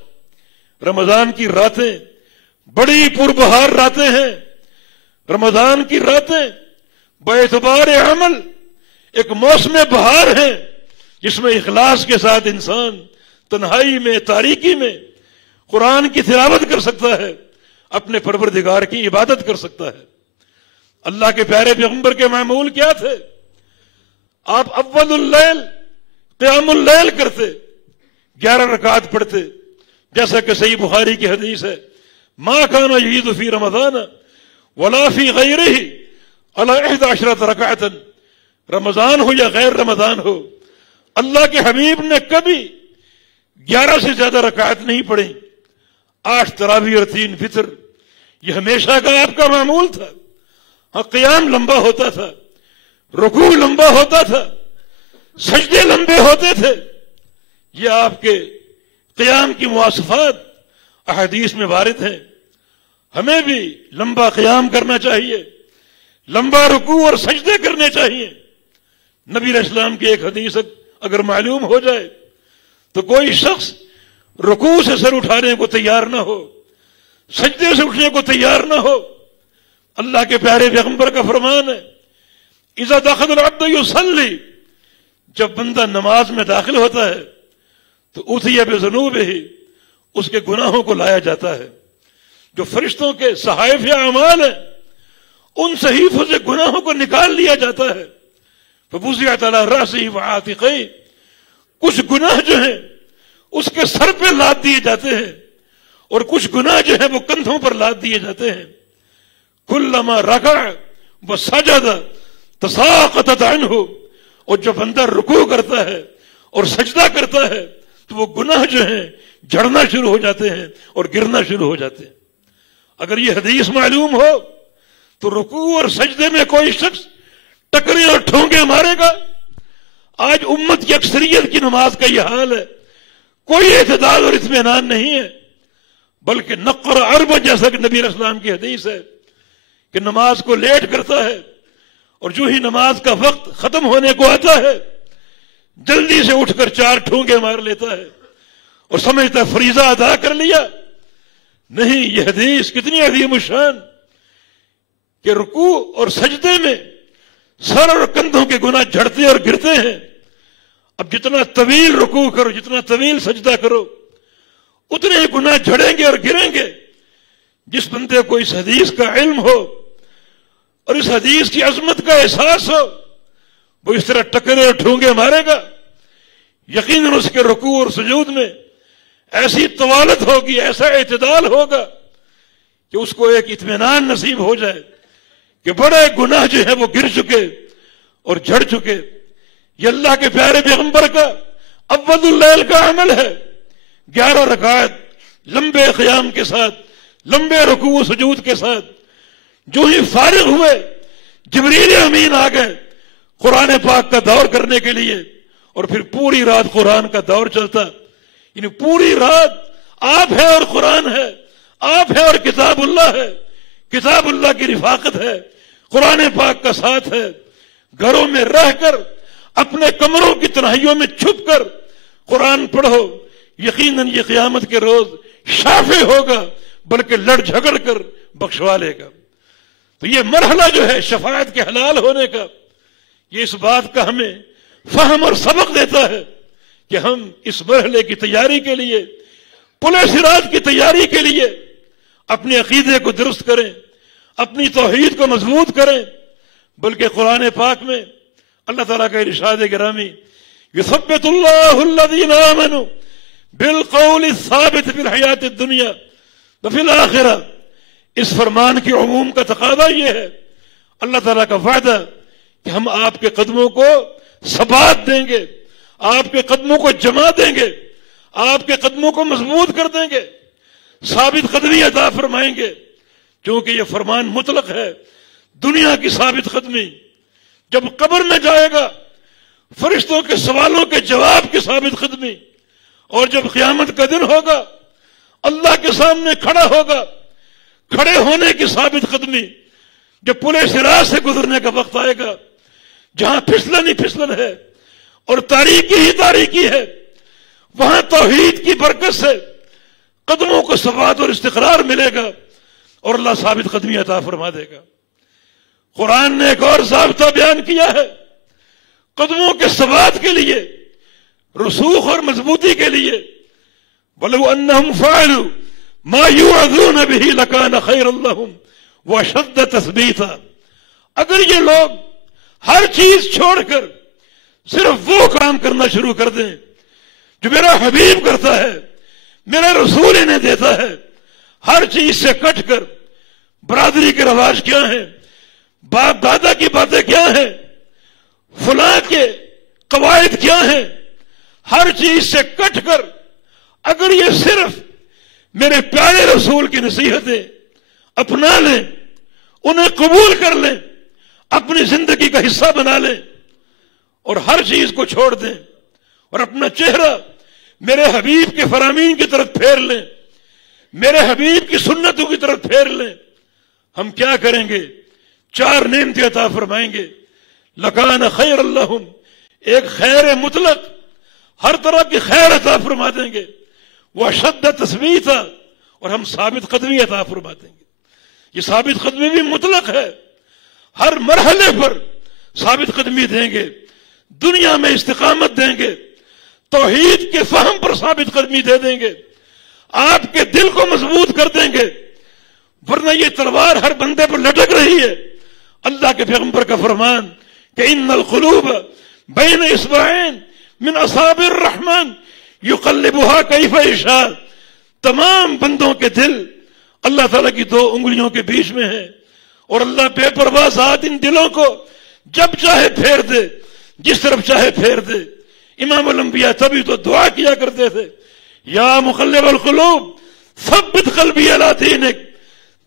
رمضان کی راتیں بڑی پربہار راتیں ہیں. رمضان کی راتیں باعتبار عمل ایک موسم بہار ہیں جس میں اخلاص کے ساتھ انسان تنہائی میں، تاریکی میں قرآن کی تلاوت کر سکتا ہے، اپنے پروردگار کی عبادت کر سکتا ہے. اللہ کے پیارے پیغمبر کے معمول کیا تھے؟ آپ اول اللیل قیام اللیل کرتے، 11 رکعات پڑھتے، جیسا کہ صحیح بخاری کی حدیث ہے، ما کان یزید فی رمضان ولا فی غیرہ علی 11 رکعۃ. رمضان ہو یا غیر رمضان ہو، اللہ کے حبیب نے کبھی 11 سے زیادہ رکعات نہیں پڑھی. 8 تراویح اور 3 فطر، یہ ہمیشہ کا آپ کا معمول تھا. ہاں، قیام لمبا ہوتا تھا، رکوع لمبا ہوتا تھا، سجدے لمبے ہوتے تھے. یہ آپ کے قیام کی مواصفات احادیث میں وارد ہیں. ہمیں بھی لمبا قیام کرنا چاہیے، لمبا رکوع اور سجدے کرنے چاہیے. نبی علیہ السلام کی ایک حدیث اگر معلوم ہو جائے تو کوئی شخص رکوع سے سر اٹھانے کو تیار نہ ہو، سجدے سے اٹھنے کو تیار نہ ہو. اللہ کے پیارے پیغمبر کا فرمان ہے، اذا دخل العبد یصلی، جب بندہ نماز میں داخل ہوتا ہے تو اٹھی بذنوبہ، اس کے گناہوں کو لایا جاتا ہے. جو فرشتوں کے صحائف اعمال ہیں ان صحیفوں سے گناہوں کو نکال لیا جاتا ہے. فوضعت علی رأسہ وعاتقہ، کچھ گناہ جو ہیں اس کے سر پہ لاد دیے جاتے ہیں اور کچھ گناہ جو ہیں وہ کندھوں پر لاد دیے جاتے ہیں. کلما رکع وسجد تساقطت عنہ، اور جب بندہ رکوع کرتا ہے اور سجدہ کرتا ہے تو وہ گناہ جو ہیں جھڑنا شروع ہو جاتے ہیں اور گرنا شروع ہو جاتے ہیں. اگر یہ حدیث معلوم ہو تو رکوع اور سجدے میں کوئی شخص ٹکرے اور ٹھونگے مارے گا. آج امت کی اکثریت کی نماز کا یہ حال ہے، کوئی اعتدال اور اطمینان نہیں ہے، بلکہ نقر عرب، جیسا کہ نبی علیہ السلام کی حدیث ہے کہ نماز کو لیٹ کرتا ہے اور جو ہی نماز کا وقت ختم ہونے کو آتا ہے جلدی سے اٹھ کر 4 ٹھونگے مار لیتا ہے اور سمجھتا ہے فریضہ ادا کر لیا. نہیں، یہ حدیث کتنی عظیم الشان کہ رکوع اور سجدے میں سر اور کندھوں کے گناہ جھڑتے اور گرتے ہیں. اب جتنا طویل رکوع کرو، جتنا طویل سجدہ کرو، اتنے ہی گناہ جھڑیں گے اور گریں گے. جس بندے کو اس حدیث کا علم ہو اور اس حدیث کی عظمت کا احساس ہو، وہ اس طرح ٹکرے اور ٹھونگے مارے گا. یقیناً اس کے رکوع اور سجود میں ایسی طوالت ہوگی، ایسا اعتدال ہوگا کہ اس کو ایک اطمینان نصیب ہو جائے کہ بڑے گناہ جو ہیں وہ گر چکے اور جھڑ چکے. یہ اللہ کے پیارے پیغمبر کا اول اللیل کا عمل ہے 11 رکعت لمبے قیام کے ساتھ، لمبے رکوع و سجود کے ساتھ۔ جو ہی فارغ ہوئے جبریل امین آ گئے قرآن پاک کا دور کرنے کے لیے، اور پھر پوری رات قرآن کا دور چلتا، یعنی پوری رات آپ ہے اور قرآن ہے، آپ ہے اور کتاب اللہ ہے، کتاب اللہ کی رفاقت ہے، قرآن پاک کا ساتھ ہے۔ گھروں میں رہ کر، اپنے کمروں کی تنہائیوں میں چھپ کر قرآن پڑھو، یقیناً یہ قیامت کے روز شافع ہوگا، بلکہ لڑ جھگڑ کر بخشوا لے گا۔ تو یہ مرحلہ جو ہے شفاعت کے حلال ہونے کا، یہ اس بات کا ہمیں فہم اور سبق دیتا ہے کہ ہم اس مرحلے کی تیاری کے لیے، پل صراط کی تیاری کے لیے اپنے عقیدے کو درست کریں، اپنی توحید کو مضبوط کریں۔ بلکہ قرآن پاک میں اللہ تعالیٰ کا ارشاد گرامی، یثبت اللہ الذین آمنوا بالقول الثابت فی الحیات الدنیا وفی الآخرہ، اس فرمان کے عموم کا تقاضا یہ ہے، اللہ تعالیٰ کا وعدہ کہ ہم آپ کے قدموں کو ثبات دیں گے، آپ کے قدموں کو جما دیں گے، آپ کے قدموں کو مضبوط کر دیں گے، ثابت قدمی عطا فرمائیں گے۔ چونکہ یہ فرمان مطلق ہے، دنیا کی ثابت قدمی، جب قبر میں جائے گا فرشتوں کے سوالوں کے جواب کی ثابت قدمی، اور جب قیامت کا دن ہوگا اللہ کے سامنے کھڑا ہوگا، کھڑے ہونے کی ثابت قدمی، جب پل صراط سے گزرنے کا وقت آئے گا، جہاں پھسلن ہی پھسلن ہے اور تاریکی ہی تاریکی ہے، وہاں توحید کی برکت سے قدموں کو ثبات اور استقرار ملے گا، اور اللہ ثابت قدمی عطا فرما دے گا۔ قرآن نے ایک اور ضابطہ بیان کیا ہے قدموں کے ثبات کے لیے، رسوخ اور مضبوطی کے لیے، وَلَوْ أَنَّهُمْ فَعَلُوا مَا يُوعَظُونَ بِهِ لَكَانَ خَيْرًا لَهُمْ وَأَشَدَّ تَثْبِيتًا، اگر یہ لوگ ہر چیز چھوڑ کر صرف وہ کام کرنا شروع کر دیں جو میرا حبیب کرتا ہے، میرا رسول انہیں دیتا ہے، ہر چیز سے کٹ کر، برادری کے رواج کیا ہیں، باپ دادا کی باتیں کیا ہیں، فلاں کے قواعد کیا ہیں، ہر چیز سے کٹ کر اگر یہ صرف میرے پیارے رسول کی نصیحتیں اپنا لیں، انہیں قبول کر لیں، اپنی زندگی کا حصہ بنا لیں، اور ہر چیز کو چھوڑ دیں، اور اپنا چہرہ میرے حبیب کے فرامین کی طرف پھیر لیں، میرے حبیب کی سنتوں کی طرف پھیر لیں، ہم کیا کریں گے؟ 4 نعمتیں عطا فرمائیں گے۔ لکان خیر لہم، ایک خیر مطلق، ہر طرح کی خیر عطا فرما دیں گے، واشد تثبیتا، اور ہم ثابت قدمی عطا فرما دیں گے۔ یہ ثابت قدمی بھی مطلق ہے، ہر مرحلے پر ثابت قدمی دیں گے، دنیا میں استقامت دیں گے، توحید کے فہم پر ثابت قدمی دے دیں گے، آپ کے دل کو مضبوط کر دیں گے، ورنہ یہ تلوار ہر بندے پر لٹک رہی ہے۔ اللہ کے پیغمبر کا فرمان کہ ان القلوب بین اصبعین من اصابع الرحمن یقلبها کیف یشاء، تمام بندوں کے دل اللہ تعالیٰ کی 2 انگلیوں کے بیچ میں ہیں، اور اللہ بے پرواہ ذات ان دلوں کو جب چاہے پھیر دے، جس طرف چاہے پھیر دے۔ امام الانبیاء تبھی تو دعا کیا کرتے تھے، یا مقلب القلوب ثبت قلبی علی دینک،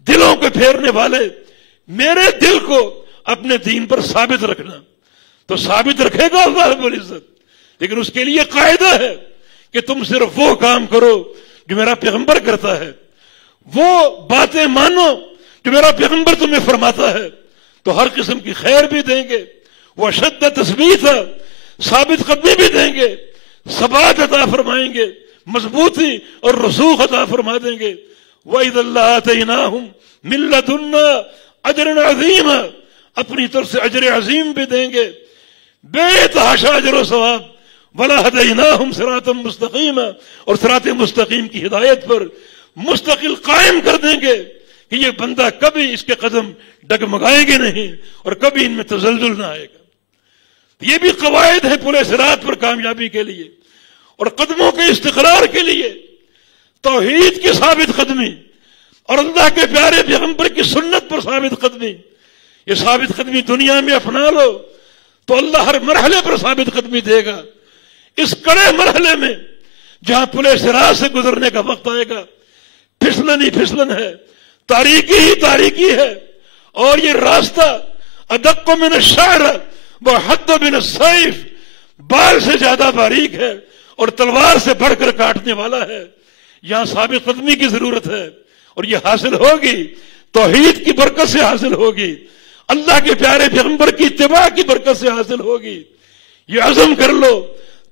دلوں کو پھیرنے والے میرے دل کو اپنے دین پر ثابت رکھنا۔ تو ثابت رکھے گا اللہ رب العزت، لیکن اس کے لیے قاعدہ ہے کہ تم صرف وہ کام کرو جو میرا پیغمبر کرتا ہے، وہ باتیں مانو جو میرا پیغمبر تمہیں فرماتا ہے، تو ہر قسم کی خیر بھی دیں گے، وہ شد تثبیت، ثابت قدمی بھی دیں گے، ثبات عطا فرمائیں گے، مضبوطی اور رسوخ عطا فرما دیں گے۔ وَإِذَا لَآتَيْنَاهُمْ مِن لَّدُنَّا أَجْرًا عَظِيمًا، اپنی طرف سے اجر عظیم بھی دیں گے، بے تحاشا اجر و ثواب۔ وَلَهَدَيْنَاهُمْ صِرَاطًا مُسْتَقِيمًا، اور صراط مستقیم کی ہدایت پر مستقل قائم کر دیں گے کہ یہ بندہ کبھی اس کے قدم ڈگمگائیں گے نہیں، اور کبھی ان میں تزلزل نہ آئے گا۔ یہ بھی قواعد ہے پل صراط پر کامیابی کے لیے اور قدموں کے استقرار کے لیے، توحید کی ثابت قدمی اور اللہ کے پیارے پیغمبر کی سنت پر ثابت قدمی۔ یہ ثابت قدمی دنیا میں اپنا لو تو اللہ ہر مرحلے پر ثابت قدمی دے گا۔ اس کڑے مرحلے میں جہاں پلے صراط سے گزرنے کا وقت آئے گا، پھسلن ہی پھسلن ہے، تاریکی ہی تاریکی ہے، اور یہ راستہ ادق من الشعر وحد من السیف، بال سے زیادہ باریک ہے اور تلوار سے بڑھ کر کاٹنے والا ہے۔ یہاں ثابت قدمی کی ضرورت ہے، اور یہ حاصل ہوگی توحید کی برکت سے حاصل ہوگی، اللہ کے پیارے پیغمبر کی اتباع کی برکت سے حاصل ہوگی۔ یہ عزم کر لو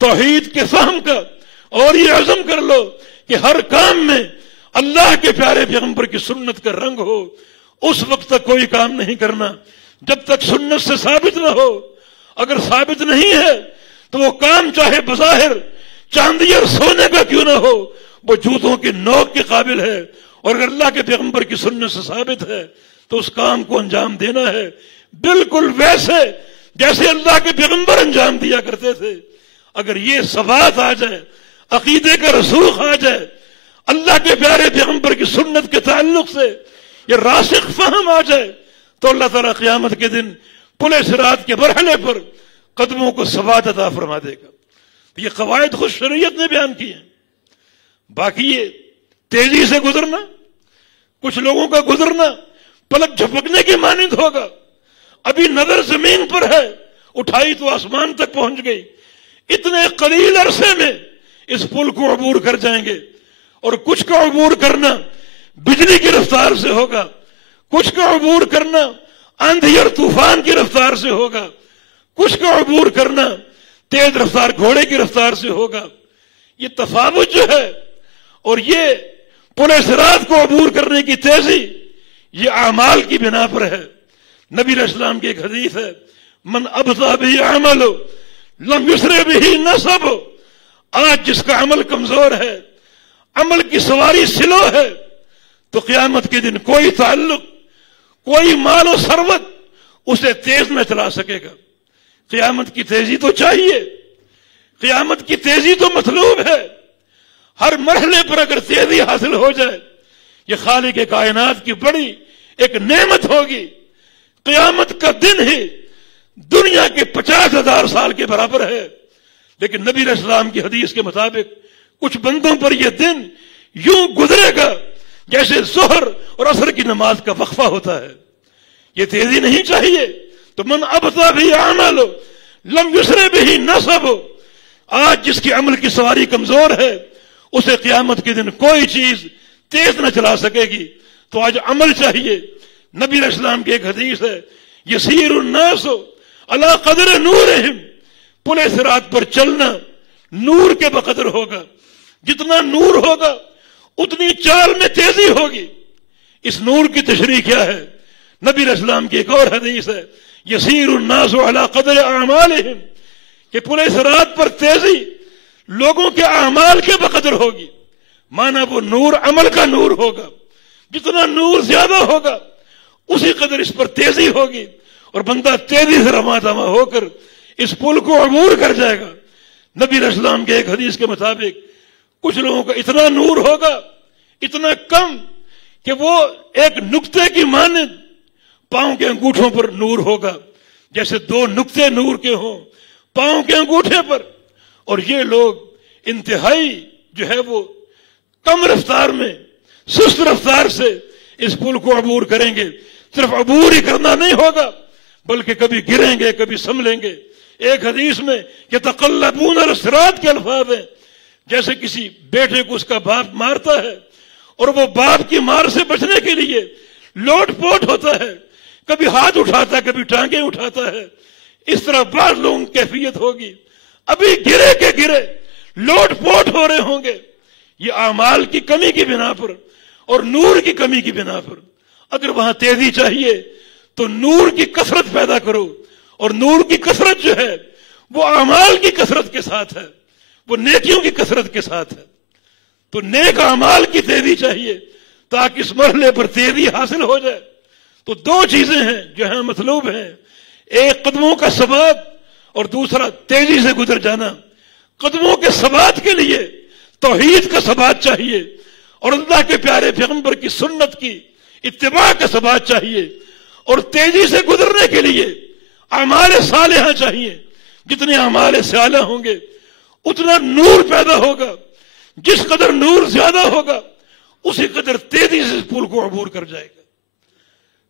توحید کے فہم کا، اور یہ عزم کر لو کہ ہر کام میں اللہ کے پیارے پیغمبر کی سنت کا رنگ ہو۔ اس وقت تک کوئی کام نہیں کرنا جب تک سنت سے ثابت نہ ہو۔ اگر ثابت نہیں ہے تو وہ کام چاہے بظاہر چاندی اور سونے کا کیوں نہ ہو، وہ جوتوں کی نوک کے قابل ہے، اور اگر اللہ کے پیغمبر کی سنت سے ثابت ہے تو اس کام کو انجام دینا ہے بالکل ویسے جیسے اللہ کے پیغمبر انجام دیا کرتے تھے۔ اگر یہ ثبات آ جائے، عقیدے کا رسوخ آ جائے، اللہ کے پیارے پیغمبر کی سنت کے تعلق سے یہ راسخ فہم آ جائے، تو اللہ تعالیٰ قیامت کے دن پلے صراط کے مرحلے پر قدموں کو ثبات عطا فرما دے گا۔ یہ قواعد خود شریعت نے بیان کی ہیں۔ باقی یہ تیزی سے گزرنا، کچھ لوگوں کا گزرنا پلک جھپکنے کی مانند ہوگا۔ ابھی نظر زمین پر ہے، اٹھائی تو آسمان تک پہنچ گئی۔ اتنے قلیل عرصے میں اس پل کو عبور کر جائیں گے، اور کچھ کا عبور کرنا بجلی کی رفتار سے ہوگا، کچھ کا عبور کرنا آندھی اور طوفان کی رفتار سے ہوگا، کچھ کا عبور کرنا تیز رفتار گھوڑے کی رفتار سے ہوگا۔ یہ تفاوت جو ہے اور یہ پلے صراط کو عبور کرنے کی تیزی، یہ اعمال کی بنا پر ہے۔ نبی علیہ السلام کی ایک حدیث ہے، من ابطأ به عملہ لم یسرع به نسبہ۔ آج جس کا عمل کمزور ہے، عمل کی سواری سلو ہے، تو قیامت کے دن کوئی تعلق، کوئی مال و ثروت اسے تیز نہ چلا سکے گا۔ قیامت کی تیزی تو چاہیے، قیامت کی تیزی تو مطلوب ہے۔ ہر مرحلے پر اگر تیزی حاصل ہو جائے، یہ خالق کائنات کی بڑی ایک نعمت ہوگی۔ قیامت کا دن ہی دنیا کے 50,000 سال کے برابر ہے، لیکن نبی علیہ السلام کی حدیث کے مطابق کچھ بندوں پر یہ دن یوں گزرے گا جیسے ظہر اور عصر کی نماز کا وقفہ ہوتا ہے۔ یہ تیزی نہیں چاہیے، تو من ابطأ به عملہ لم یسرع به نسبہ۔ آج جس کی عمل کی سواری کمزور ہے، اسے قیامت کے دن کوئی چیز تیز نہ چلا سکے گی۔ تو آج عمل چاہیے۔ نبی علیہ السلام کی ایک حدیث ہے، یسیر الناس علی قدر نورہم، پلے صراط پر چلنا نور کے بقدر ہوگا۔ جتنا نور ہوگا اتنی چال میں تیزی ہوگی۔ اس نور کی تشریح کیا ہے؟ نبی علیہ السلام کی ایک اور حدیث ہے، یسیر الناس علی قدر اعمالہم، کہ پلے صراط پر تیزی لوگوں کے اعمال کے بقدر ہوگی۔ مانا وہ نور عمل کا نور ہوگا، جتنا نور زیادہ ہوگا اسی قدر اس پر تیزی ہوگی، اور بندہ تیزی سے رواں دواں ہو کر اس پل کو عبور کر جائے گا۔ نبی علیہ السلام کے ایک حدیث کے مطابق کچھ لوگوں کا اتنا نور ہوگا، اتنا کم کہ وہ ایک نقطے کی مانند پاؤں کے انگوٹھوں پر نور ہوگا، جیسے 2 نقطے نور کے ہوں پاؤں کے انگوٹھے پر۔ اور یہ لوگ انتہائی جو ہے وہ کم رفتار میں، سست رفتار سے اس پل کو عبور کریں گے۔ صرف عبور ہی کرنا نہیں ہوگا بلکہ کبھی گریں گے، کبھی سنبھلیں گے۔ ایک حدیث میں یتقلبون علی الصراط کے الفاظ ہیں، جیسے کسی بیٹے کو اس کا باپ مارتا ہے اور وہ باپ کی مار سے بچنے کے لیے لوٹ پوٹ ہوتا ہے، کبھی ہاتھ اٹھاتا ہے، کبھی ٹانگیں اٹھاتا ہے۔ اس طرح بعض لوگوں کی کیفیت ہوگی، ابھی گرے کے گرے لوٹ پوٹ ہو رہے ہوں گے، یہ اعمال کی کمی کی بنا پر اور نور کی کمی کی بنا پر۔ اگر وہاں تیزی چاہیے تو نور کی کثرت پیدا کرو، اور نور کی کثرت جو ہے وہ اعمال کی کثرت کے ساتھ ہے، وہ نیکیوں کی کثرت کے ساتھ ہے۔ تو نیک اعمال کی تیزی چاہیے تاکہ اس مرحلے پر تیزی حاصل ہو جائے۔ تو 2 چیزیں ہیں جو ہیں مطلوب ہیں، ایک قدموں کا ثبات اور دوسرا تیزی سے گزر جانا۔ قدموں کے ثبات کے لیے توحید کا ثبات چاہیے، اور اللہ کے پیارے پیغمبر کی سنت کی اتباع کا ثبات چاہیے، اور تیزی سے گزرنے کے لیے اعمال صالحہ چاہیے۔ جتنے اعمال صالحہ ہوں گے اتنا نور پیدا ہوگا، جس قدر نور زیادہ ہوگا اسی قدر تیزی سے اس پل کو عبور کر جائے گا۔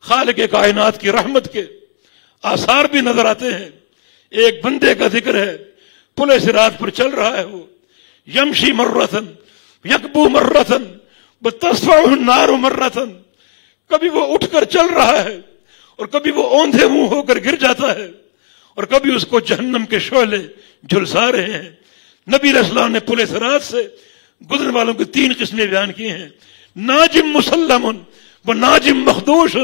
خالق کائنات کی رحمت کے آثار بھی نظر آتے ہیں۔ ایک بندے کا ذکر ہے، پل صراط پر چل رہا ہے، وہ یمشی مرتن یکبو مرتن بتصفعہ النار مرتن، کبھی وہ اٹھ کر چل رہا ہے اور کبھی وہ اوندھے منہ ہو کر گر جاتا ہے اور کبھی اس کو جہنم کے شعلے جھلسا رہے ہیں۔ نبی علیہ السلام نے پل صراط سے گزرنے والوں کی 3 قسمیں بیان کی ہیں، ناجم مسلم و ناجم مخدوش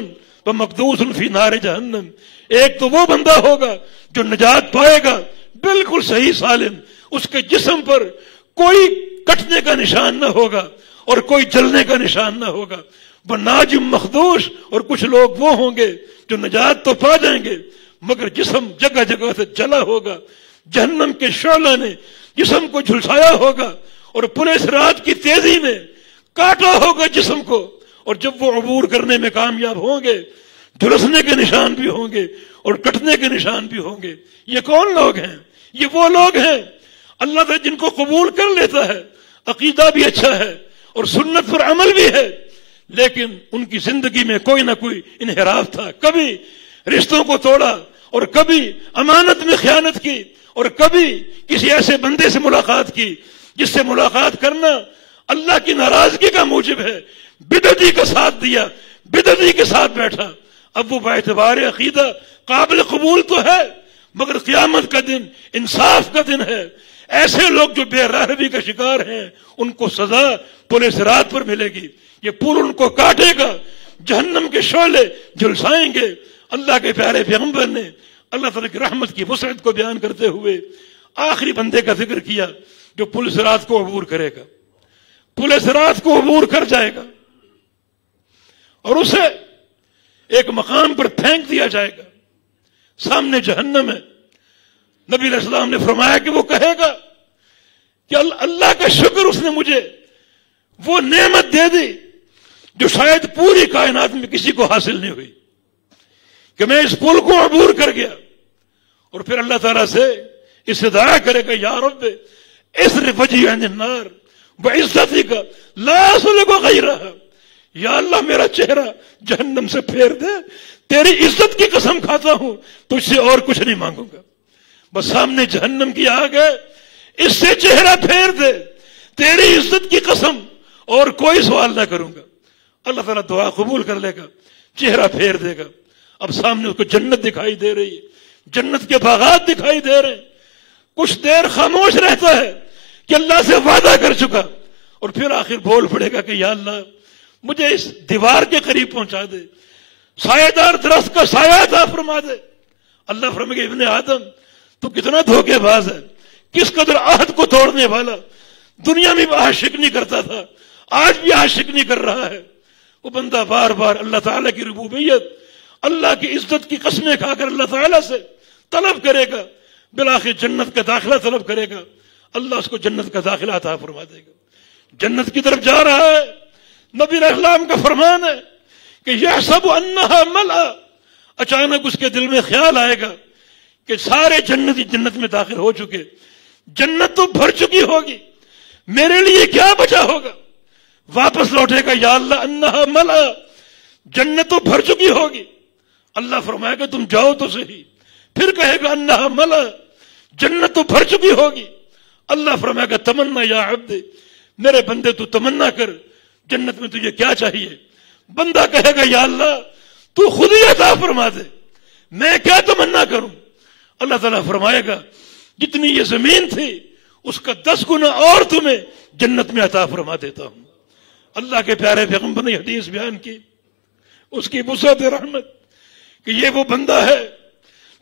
و مقدوس فی نار جہنم۔ ایک تو وہ بندہ ہوگا جو نجات پائے گا بالکل صحیح سالم، اس کے جسم پر کوئی کٹنے کا نشان نہ ہوگا اور کوئی جلنے کا نشان نہ ہوگا، وہ ناجم مخدوش، اور کچھ لوگ وہ ہوں گے جو نجات تو پا جائیں گے مگر جسم جگہ جگہ سے جلا ہوگا، جہنم کے شعلہ نے جسم کو جھلسایا ہوگا اور پل صراط کی تیزی میں کاٹا ہوگا جسم کو، اور جب وہ عبور کرنے میں کامیاب ہوں گے جھلسنے کے نشان بھی ہوں گے اور کٹنے کے نشان بھی ہوں گے۔ یہ کون لوگ ہیں؟ یہ وہ لوگ ہیں اللہ تعالیٰ جن کو قبول کر لیتا ہے، عقیدہ بھی اچھا ہے اور سنت پر عمل بھی ہے، لیکن ان کی زندگی میں کوئی نہ کوئی انحراف تھا، کبھی رشتوں کو توڑا اور کبھی امانت میں خیانت کی اور کبھی کسی ایسے بندے سے ملاقات کی جس سے ملاقات کرنا اللہ کی ناراضگی کا موجب ہے، بدعتی کا ساتھ دیا، بدعتی کے ساتھ بیٹھا۔ اب وہ باعتبار عقیدہ قابل قبول تو ہے مگر قیامت کا دن انصاف کا دن ہے، ایسے لوگ جو بے راہبی کا شکار ہیں ان کو سزا پل صراط پر ملے گی، یہ پل ان کو کاٹے گا، جہنم کے شعلے جھلسائیں گے۔ اللہ کے پیارے پیغمبر نے اللہ تعالیٰ کی رحمت کی وسعت کو بیان کرتے ہوئے آخری بندے کا ذکر کیا جو پل صراط کو عبور کرے گا، پل صراط کو عبور کر جائے گا اور اسے ایک مقام پر پھینک دیا جائے گا، سامنے جہنم ہے۔ نبی علیہ السلام نے فرمایا کہ وہ کہے گا کہ اللہ کا شکر، اس نے مجھے وہ نعمت دے دی جو شاید پوری کائنات میں کسی کو حاصل نہیں ہوئی، کہ میں اس پل کو عبور کر گیا۔ اور پھر اللہ تعالیٰ سے استدعا کرے گا، یا رب اصرف وجہی عن النار بعزتک لا اسألک غیرہا، یا اللہ میرا چہرہ جہنم سے پھیر دے، تیری عزت کی قسم کھاتا ہوں تجھ سے اور کچھ نہیں مانگوں گا، بس سامنے جہنم کی آگ ہے، اس سے چہرہ پھیر دے، تیری عزت کی قسم اور کوئی سوال نہ کروں گا۔ اللہ تعالیٰ دعا قبول کر لے گا، چہرہ پھیر دے گا۔ اب سامنے اس کو جنت دکھائی دے رہی ہے، جنت کے باغات دکھائی دے رہے ہیں، کچھ دیر خاموش رہتا ہے کہ اللہ سے وعدہ کر چکا، اور پھر آخر بول پڑے گا کہ یا اللہ مجھے اس دیوار کے قریب پہنچا دے، سایہ دار درخت کا سایہ عطا فرما دے۔ اللہ فرمائے گا ابن آدم تو کتنا دھوکے باز ہے، کس قدر عہد کو توڑنے والا، دنیا میں بھی عہد شکنی کرتا تھا، آج بھی عہد شکنی کر رہا ہے۔ وہ بندہ بار بار اللہ تعالیٰ کی ربوبیت، اللہ کی عزت کی قسمیں کھا کر اللہ تعالیٰ سے طلب کرے گا، بالآخر جنت کا داخلہ طلب کرے گا، اللہ اس کو جنت کا داخلہ عطا فرما دے گا۔ جنت کی طرف جا رہا ہے، نبی علیہ السلام کا فرمان ہے کہ یحسب انہا ملأ، اچانک اس کے دل میں خیال آئے گا کہ سارے جنتی جنت میں داخل ہو چکے، جنت تو بھر چکی ہوگی، میرے لیے کیا بچا ہوگا؟ واپس لوٹے گا، یا اللہ انہا ملأ، جنت تو بھر چکی ہوگی۔ اللہ فرمائے گا تم جاؤ تو صحیح، پھر کہے گا انہا ملأ، جنت تو بھر چکی ہوگی۔ اللہ فرمائے گا تمنا یا عبد، میرے بندے تو تمنا کر، جنت میں تجھے کیا چاہیے؟ بندہ کہے گا یا اللہ تو خود ہی عطا فرما دے، میں کیا تمنا کروں؟ اللہ تعالیٰ فرمائے گا جتنی یہ زمین تھی اس کا 10 گنا اور تمہیں جنت میں عطا فرما دیتا ہوں۔ اللہ کے پیارے پیغمبر نے حدیث بیان کی، اس کی وسعت رحمت، کہ یہ وہ بندہ ہے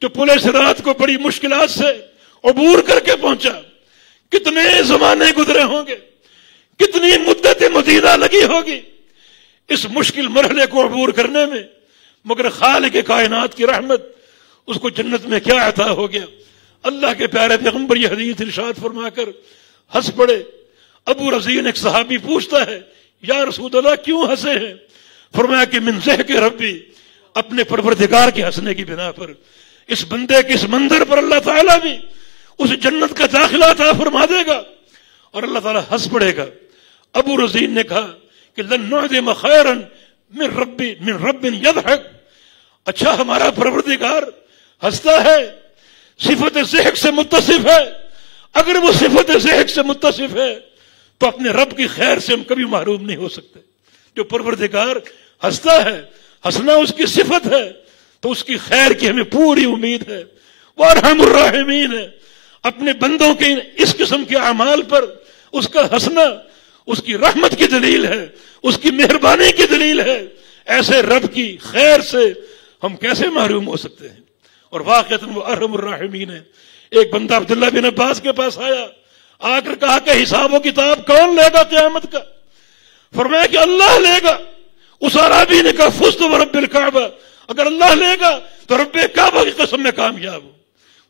جو پل صراط کو بڑی مشکلات سے عبور کر کے پہنچا، کتنے زمانے گزرے ہوں گے، کتنی مدت مدیدہ لگی ہوگی اس مشکل مرحلے کو عبور کرنے میں، مگر خالق کائنات کی رحمت اس کو جنت میں کیا عطا ہو گیا۔ اللہ کے پیارے پیغمبر یہ حدیث ارشاد فرما کر ہنس پڑے۔ ابو رزین ایک صحابی پوچھتا ہے یا رسول اللہ کیوں ہنسے ہیں؟ فرمایا کہ من ضحک ربی، اپنے پروردگار کے ہنسنے کی بنا پر، اس بندے کے اس منظر پر اللہ تعالیٰ بھی اسے جنت کا داخلہ عطا فرما دے گا اور اللہ تعالیٰ ہنس پڑے گا. ابو رزین نے کہا کہ لن نعدم خیرا من رب یضحک. اچھا ہمارا پروردگار ہنستا ہے, صفت ضحک سے متصف ہے. اگر وہ صفت ضحک سے متصف ہے تو اپنے رب کی خیر سے ہم کبھی محروم نہیں ہو سکتے. جو پروردگار ہنستا ہے, ہنسنا اس کی صفت ہے, تو اس کی خیر کی ہمیں پوری امید ہے. وہ ارحم الراحمین ہے. اپنے بندوں کے اس قسم کے اعمال پر اس کا ہنسنا اس کی رحمت کی دلیل ہے, اس کی مہربانی کی دلیل ہے. ایسے رب کی خیر سے ہم کیسے محروم ہو سکتے ہیں؟ اور واقعتاً وہ ارحم الراحمین ہے. ایک بندہ عبداللہ بن عباس کے پاس آیا, آ کر کہا کہ حساب و کتاب کون لے گا قیامت کا؟ فرمایا کہ اللہ لے گا. اس عرابی نے کہا فزت ورب الکعبہ, اگر اللہ لے گا تو رب کعبہ کی قسم میں کامیاب ہوں.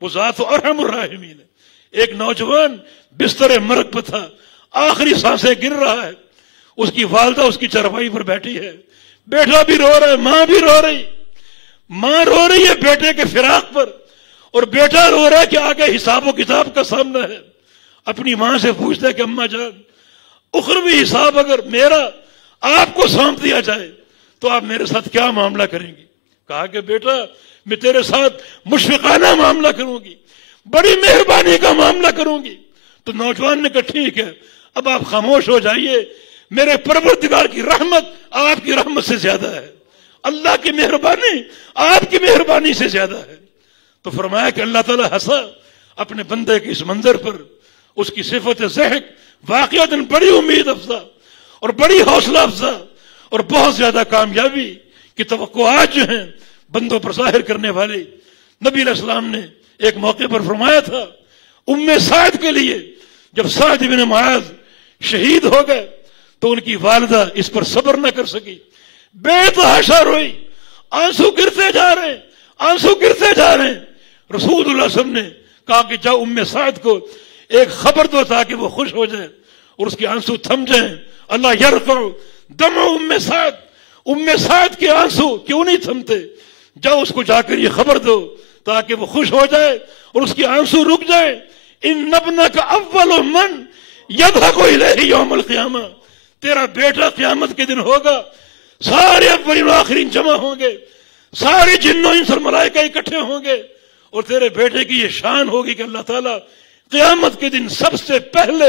وہ ذات ارحم الراحمین ہے. ایک نوجوان بستر مرگ پہ تھا, آخری سانسیں گر رہا ہے. اس کی والدہ اس کی چرپائی پر بیٹھی ہے, بیٹا بھی رو رہا ہے, ماں بھی رو رہی. ماں رو رہی ہے بیٹے کے فراق پر, اور بیٹا رو رہا ہے کہ آگے حساب و کتاب کا سامنا ہے. اپنی ماں سے پوچھتا ہے کہ اماں جان, اخروی حساب اگر میرا آپ کو سونپ دیا جائے تو آپ میرے ساتھ کیا معاملہ کریں گی؟ کہا کہ بیٹا میں تیرے ساتھ مشفقانہ معاملہ کروں گی, بڑی مہربانی کا معاملہ کروں گی. تو نوجوان نے کہا ٹھیک ہے, اب آپ خاموش ہو جائیے, میرے پروردگار کی رحمت آپ کی رحمت سے زیادہ ہے, اللہ کی مہربانی آپ کی مہربانی سے زیادہ ہے. تو فرمایا کہ اللہ تعالیٰ ہنسا اپنے بندے کے اس منظر پر. اس کی صفت ضحک واقعات بڑی امید افزا اور بڑی حوصلہ افزا اور بہت زیادہ کامیابی کی توقعات جو ہیں بندوں پر ظاہر کرنے والے. نبی علیہ السلام نے ایک موقع پر فرمایا تھا ام سعد کے لیے, جب سعد بن معاذ شہید ہو گئے تو ان کی والدہ اس پر صبر نہ کر سکی, بے تحاشا روئی, آنسو گرتے جا رہے ہیں, آنسو گرتے جا رہے ہیں. رسول اللہ صلی اللہ علیہ وسلم نے کہا کہ جاؤ ام سعد کو ایک خبر دو تاکہ وہ خوش ہو جائے اور اس کے آنسو تھم جائیں. اللہ یرفع دمع ام سعد, ام سعد کے آنسو کیوں نہیں تھمتے؟ جاؤ اس کو جا کر یہ خبر دو تاکہ وہ خوش ہو جائے اور اس کے آنسو رک جائے. ان ابنک اول من یضحک الیہ یوم القیامہ, تیرا بیٹا قیامت کے دن ہوگا, سارے اولین و آخرین جمع ہوں گے, سارے جنوں انس اور ملائکہ اکٹھے ہوں گے, اور تیرے بیٹے کی یہ شان ہوگی کہ اللہ تعالیٰ قیامت کے دن سب سے پہلے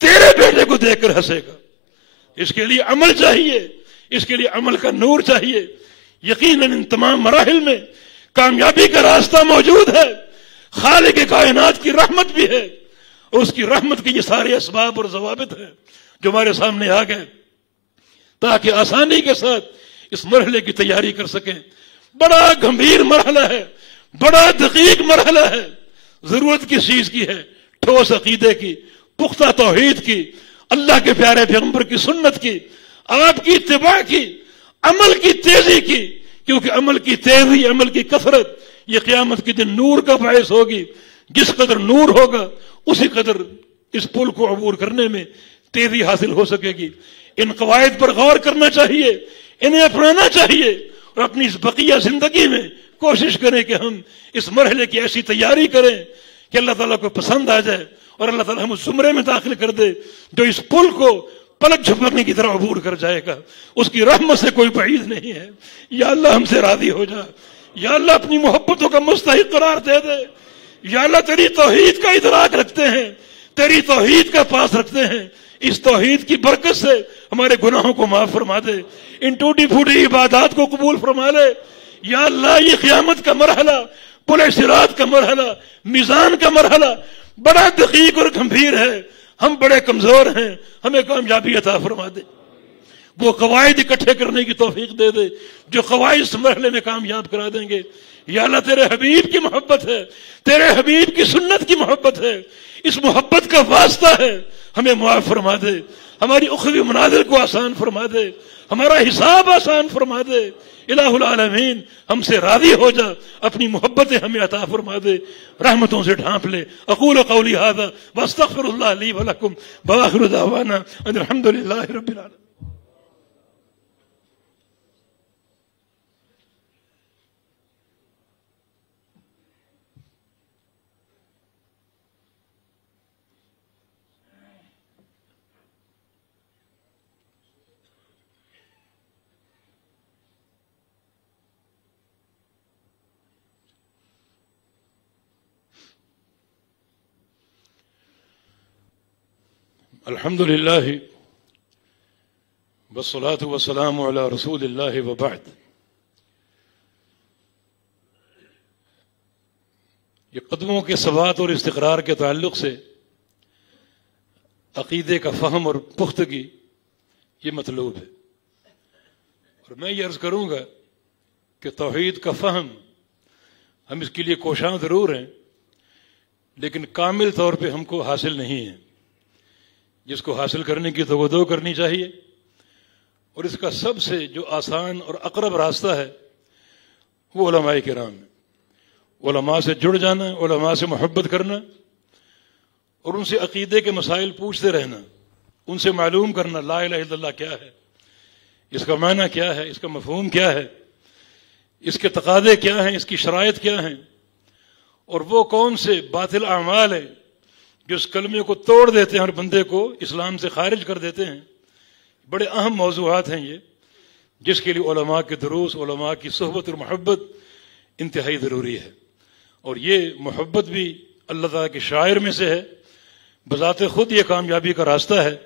تیرے بیٹے کو دیکھ کر ہنسے گا. اس کے لیے عمل چاہیے, اس کے لیے عمل کا نور چاہیے. یقیناً ان تمام مراحل میں کامیابی کا راستہ موجود ہے. خالق کائنات کی رحمت بھی ہے, اور اس کی رحمت کے یہ سارے اسباب اور ضوابط ہیں جو ہمارے سامنے آ گئے تاکہ آسانی کے ساتھ اس مرحلے کی تیاری کر سکیں. بڑا گمبھیر مرحلہ ہے, بڑا دقیق مرحلہ ہے. ضرورت کس چیز کی ہے؟ ٹھوس عقیدے کی, پختہ توحید کی, اللہ کے پیارے پیغمبر کی سنت کی, آپ کی اتباع کی, عمل کی تیزی کی. کیونکہ عمل کی تیزی, عمل کی کثرت یہ قیامت کے دن نور کا باعث ہوگی. جس قدر نور ہوگا اسی قدر اس پل کو عبور کرنے میں تیزی حاصل ہو سکے گی. ان قواعد پر غور کرنا چاہیے, انہیں اپنانا چاہیے, اور اپنی اس بقیہ زندگی میں کوشش کریں کہ ہم اس مرحلے کی ایسی تیاری کریں کہ اللہ تعالیٰ کو پسند آ جائے اور اللہ تعالیٰ ہم اس زمرے میں داخل کر دے جو اس پل کو پلک جھپکنے کی طرح عبور کر جائے گا. اس کی رحمت سے کوئی بعید نہیں ہے. یا اللہ ہم سے راضی ہو جا, یا اللہ اپنی محبتوں کا مستحق قرار دے دے. یا اللہ تیری توحید کا ادراک رکھتے ہیں, تیری توحید کا پاس رکھتے ہیں, اس توحید کی برکت سے ہمارے گناہوں کو معاف فرما دے, ان ٹوٹی پھوٹی عبادات کو قبول فرما لے. یا اللہ یہ قیامت کا مرحلہ, پل صراط کا مرحلہ, میزان کا مرحلہ بڑا دقیق اور گمبھیر ہے. ہم بڑے کمزور ہیں, ہمیں کامیابی عطا فرما دے. وہ قواعد اکٹھے کرنے کی توفیق دے دے جو قواعد اس مرحلے میں کامیاب کرا دیں گے. یا اللہ تیرے حبیب کی محبت ہے, تیرے حبیب کی سنت کی محبت ہے, اس محبت کا واسطہ ہے, ہمیں معاف فرما دے. ہماری اخروی منازل کو آسان فرما دے, ہمارا حساب آسان فرما دے. الہ العالمین ہم سے راضی ہو جا, اپنی محبتیں ہمیں عطا فرما دے, رحمتوں سے ڈھانپ لے. اقول قولی ھذا واستغفر اللہ لی ولکم وآخر دعوانا ان الحمد للہ رب العالمین. الحمد للہ والصلاة والسلام علی رسول اللہ وبعد. یہ قدموں کے ثبات اور استقرار کے تعلق سے عقیدے کا فہم اور پختگی یہ مطلوب ہے. اور میں یہ عرض کروں گا کہ توحید کا فہم ہم اس کے لیے کوشاں ضرور ہیں، لیکن کامل طور پہ ہم کو حاصل نہیں ہے. جس کو حاصل کرنے کی توجہ کرنی چاہیے، اور اس کا سب سے جو آسان اور اقرب راستہ ہے وہ علماء کرام ہیں. علماء سے جڑ جانا، علماء سے محبت کرنا، اور ان سے عقیدے کے مسائل پوچھتے رہنا، ان سے معلوم کرنا لا الہ الا اللہ کیا ہے، اس کا معنی کیا ہے، اس کا مفہوم کیا ہے، اس کے تقاضے کیا ہیں، اس کی شرائط کیا ہیں، اور وہ کون سے باطل اعمال ہیں جو اس کلمے کو توڑ دیتے ہیں اور بندے کو اسلام سے خارج کر دیتے ہیں. بڑے اہم موضوعات ہیں یہ، جس کے لیے علماء کے دروس، علماء کی صحبت اور محبت انتہائی ضروری ہے. اور یہ محبت بھی اللہ تعالیٰ کے شاعر میں سے ہے. بذات خود یہ کامیابی کا راستہ ہے.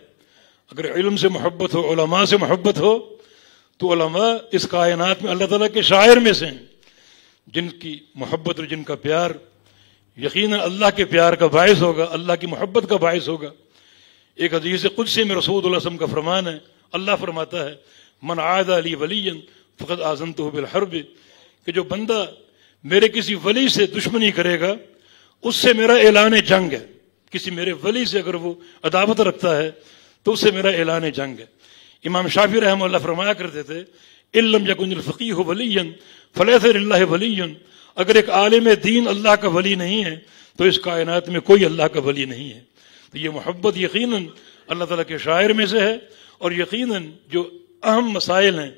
اگر علم سے محبت ہو، علماء سے محبت ہو، تو علماء اس کائنات میں اللہ تعالیٰ کے شاعر میں سے ہیں، جن کی محبت اور جن کا پیار یقیناً اللہ کے پیار کا باعث ہوگا، اللہ کی محبت کا باعث ہوگا. ایک حدیث قدسی میں رسول اللہ صلی اللہ علیہ وسلم کا فرمان ہے، اللہ فرماتا ہے من عاد لی ولیا فقد آذنتہ بالحرب، کہ جو بندہ میرے کسی ولی سے دشمنی کرے گا اس سے میرا اعلان جنگ ہے. کسی میرے ولی سے اگر وہ عداوت رکھتا ہے تو اس سے میرا اعلان جنگ ہے. امام شافعی رحمہ اللہ فرمایا کرتے تھے ان لم یکن الفقیہ ولیا فلیس للہ ولی، اگر ایک عالم دین اللہ کا ولی نہیں ہے تو اس کائنات میں کوئی اللہ کا ولی نہیں ہے. تو یہ محبت یقیناً اللہ تعالیٰ کے شاعر میں سے ہے، اور یقیناً جو اہم مسائل ہیں،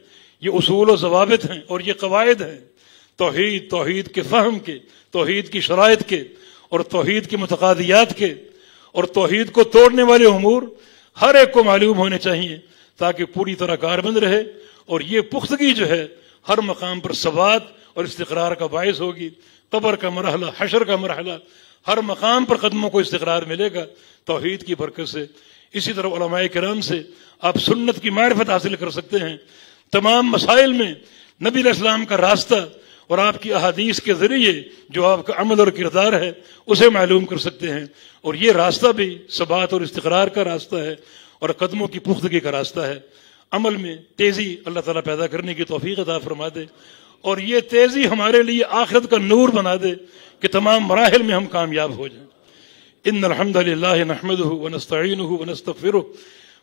یہ اصول و ضوابط ہیں اور یہ قواعد ہیں توحید کے فہم کے، توحید کی شرائط کے، اور توحید کی متقاضیات کے، اور توحید کو توڑنے والے امور ہر ایک کو معلوم ہونے چاہیے تاکہ پوری طرح کاربند رہے. اور یہ پختگی جو ہے ہر مقام پر ثبات اور استقرار کا باعث ہوگی. قبر کا مرحلہ، حشر کا مرحلہ، ہر مقام پر قدموں کو استقرار ملے گا توحید کی برکت سے. اسی طرح علماء کرام سے آپ سنت کی معرفت حاصل کر سکتے ہیں. تمام مسائل میں نبی علیہ السلام کا راستہ اور آپ کی احادیث کے ذریعے جو آپ کا عمل اور کردار ہے اسے معلوم کر سکتے ہیں. اور یہ راستہ بھی ثبات اور استقرار کا راستہ ہے اور قدموں کی پختگی کا راستہ ہے. عمل میں تیزی اللہ تعالیٰ پیدا کرنے کی توفیق عطا فرما دے، اور یہ تیزی ہمارے لیے آخرت کا نور بنا دے کہ تمام مراحل میں ہم کامیاب ہو جائیں. ان الحمد للہ نحمدہ ونستعینہ ونستغفرہ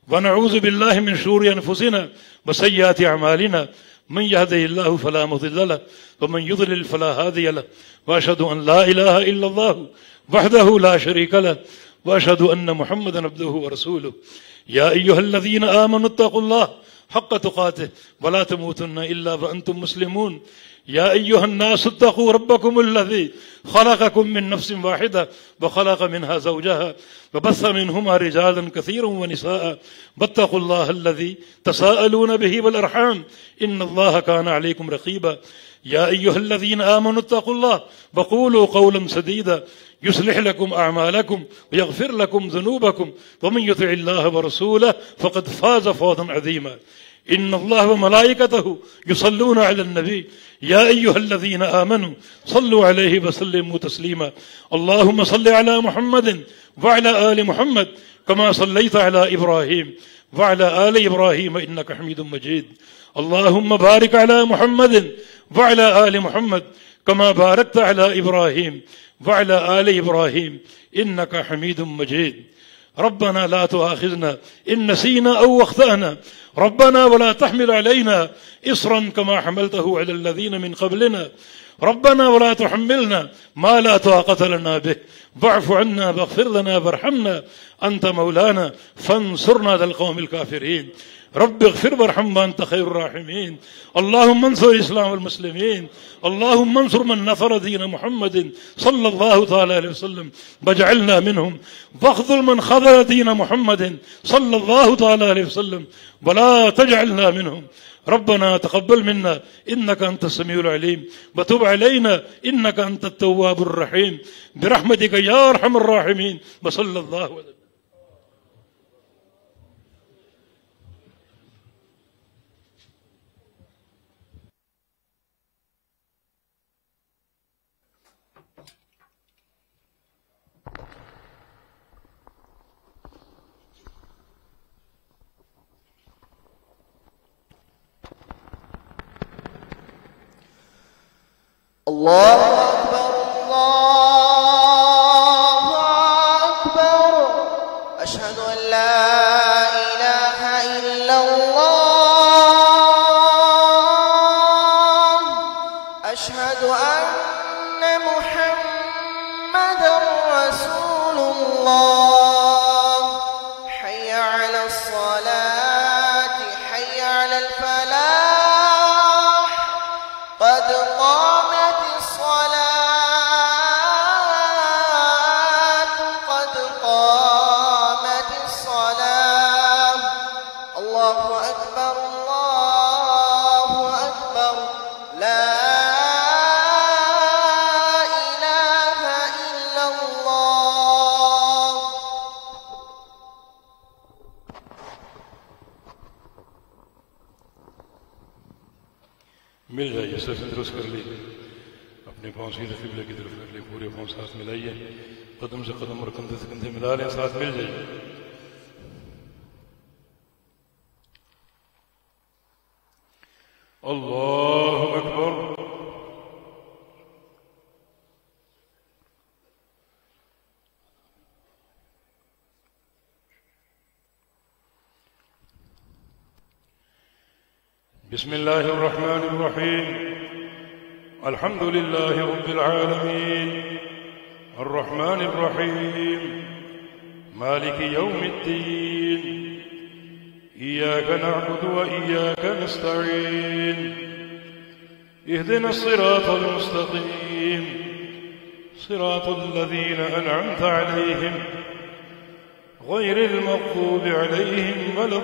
ونعوذ باللہ من شرور انفسنا وسیئات اعمالنا من یہدہ اللہ فلا مضل له ومن یضلل فلا ہادی له واشهد ان لا الہ الا اللہ وحدہ لا شریک له واشهد ان محمدا عبدہ ورسولہ. یا ایھا الذین آمنوا اتقوا اللہ حق تقاته ولا تموتن الا وانتم مسلمون. یا ایھا الناس اتقوا ربکم الذی خلقکم من نفس واحدة وخلق منها زوجها وبث منهما رجالا كثيرا ونساء واتقوا الله الذي تساءلون به والأرحام إن الله كان عليكم رقيبا. يا أيها الذين آمنوا اتقوا الله وقولوا قولا سديدا يصلح لكم أعمالكم ويغفر لكم ذنوبكم ومن يطع الله ورسوله فقد فاز فوزا عظيما. إن الله وملائكته يصلون على النبي يا أيها الذين آمنوا صلوا عليه وسلموا تسليما. اللهم صل على محمد وعلى آل محمد كما صليت على إبراهيم وعلى آل إبراهيم إنك حميد مجيد. اللهم بارك على محمد وعلى آل محمد كما باركت على إبراهيم وعلى آل إبراهيم إنك حميد مجيد. ربنا لا تؤاخذنا إن نسينا أو أخطأنا ربنا ولا تحمل علينا إصرا كما حملته على الذين من قبلنا ربنا ولا تحملنا ما لا طاقة لنا به واعف عنا واغفر لنا وارحمنا أنت مولانا فانصرنا على القوم الكافرين. رب اغفر وارحم وأنت خير الراحمين. اللهم انصر الإسلام والمسلمين. اللهم انصر من نصر دين محمد صلى الله تعالى عليه وسلم واجعلنا منهم واخذل من خذل دين محمد صلى الله تعالى عليه وسلم ولا تجعلنا منهم. ربنا تقبل منا إنك أنت السميع العليم وتب علينا إنك أنت التواب الرحيم برحمتك يا أرحم الراحمين. وصلى الله وسلم. الله أكبر الله أكبر أشهد أن لا إله إلا الله أشهد أن محمدا رسول الله حي على الصلاة حي على الفلاح قد قامت الصلاة قد قامت الصلاة الله أكبر الله أكبر لا إله إلا الله. مل جائیے سر درست کر لیجیے اپنے پاؤں سیدھے قبلے کی طرف کر لیں پورے پاؤں ساتھ ملائیے قدم سے قدم اور کندھے سے کندھے ملا لیں ساتھ مل جائیے اللہ اکبر بسم الله الرحمن الرحيم الحمد لله رب العالمين الرحمن الرحيم مالك يوم الدين إياك نعبد وإياك نستعين اهدنا الصراط المستقيم صراط الذين أنعمت عليهم غير المغضوب عليهم ولا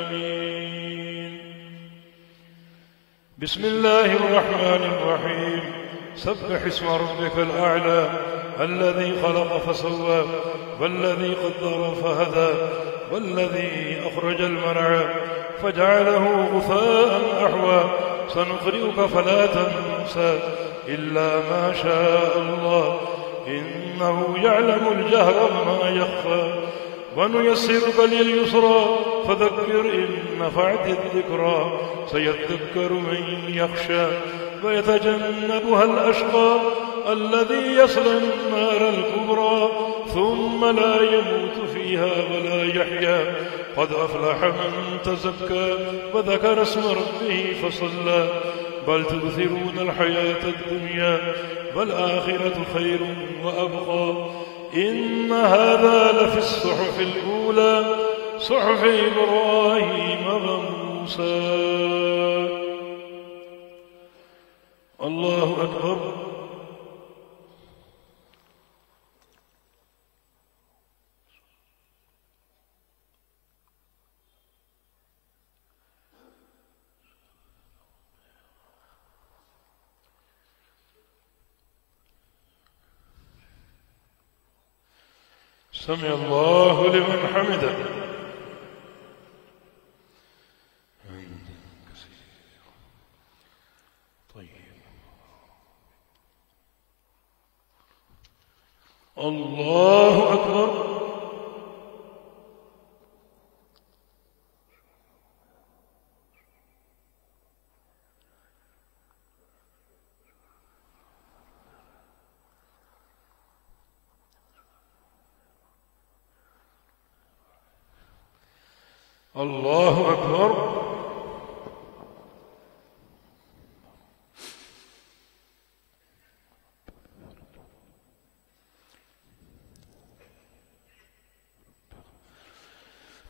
آمين. بسم الله الرحمن الرحيم سبح اسم ربك الأعلى الذي خلق فسوى والذي قدر فهدى والذي أخرج المرعى فجعله غثاء أحوى سنقرئك فلا تنسى إلا ما شاء الله إنه يعلم الجهر وما يخفى ونيسرك لليسرى فذكر إن نفعت الذكرى سيذكر من يخشى ويتجنبها الأشقى الذي يصلى النار الكبرى ثم لا يموت فيها ولا يحيا قد أفلح من تزكى وذكر اسم ربه فصلى بل تؤثرون الحياة الدنيا والآخرة خير وأبقى إن هذا لفي الصحف الأولى صحف إبراهيم وموسى. الله أكبر. سمع الله لمن حمده. الله أكبر. الله أكبر.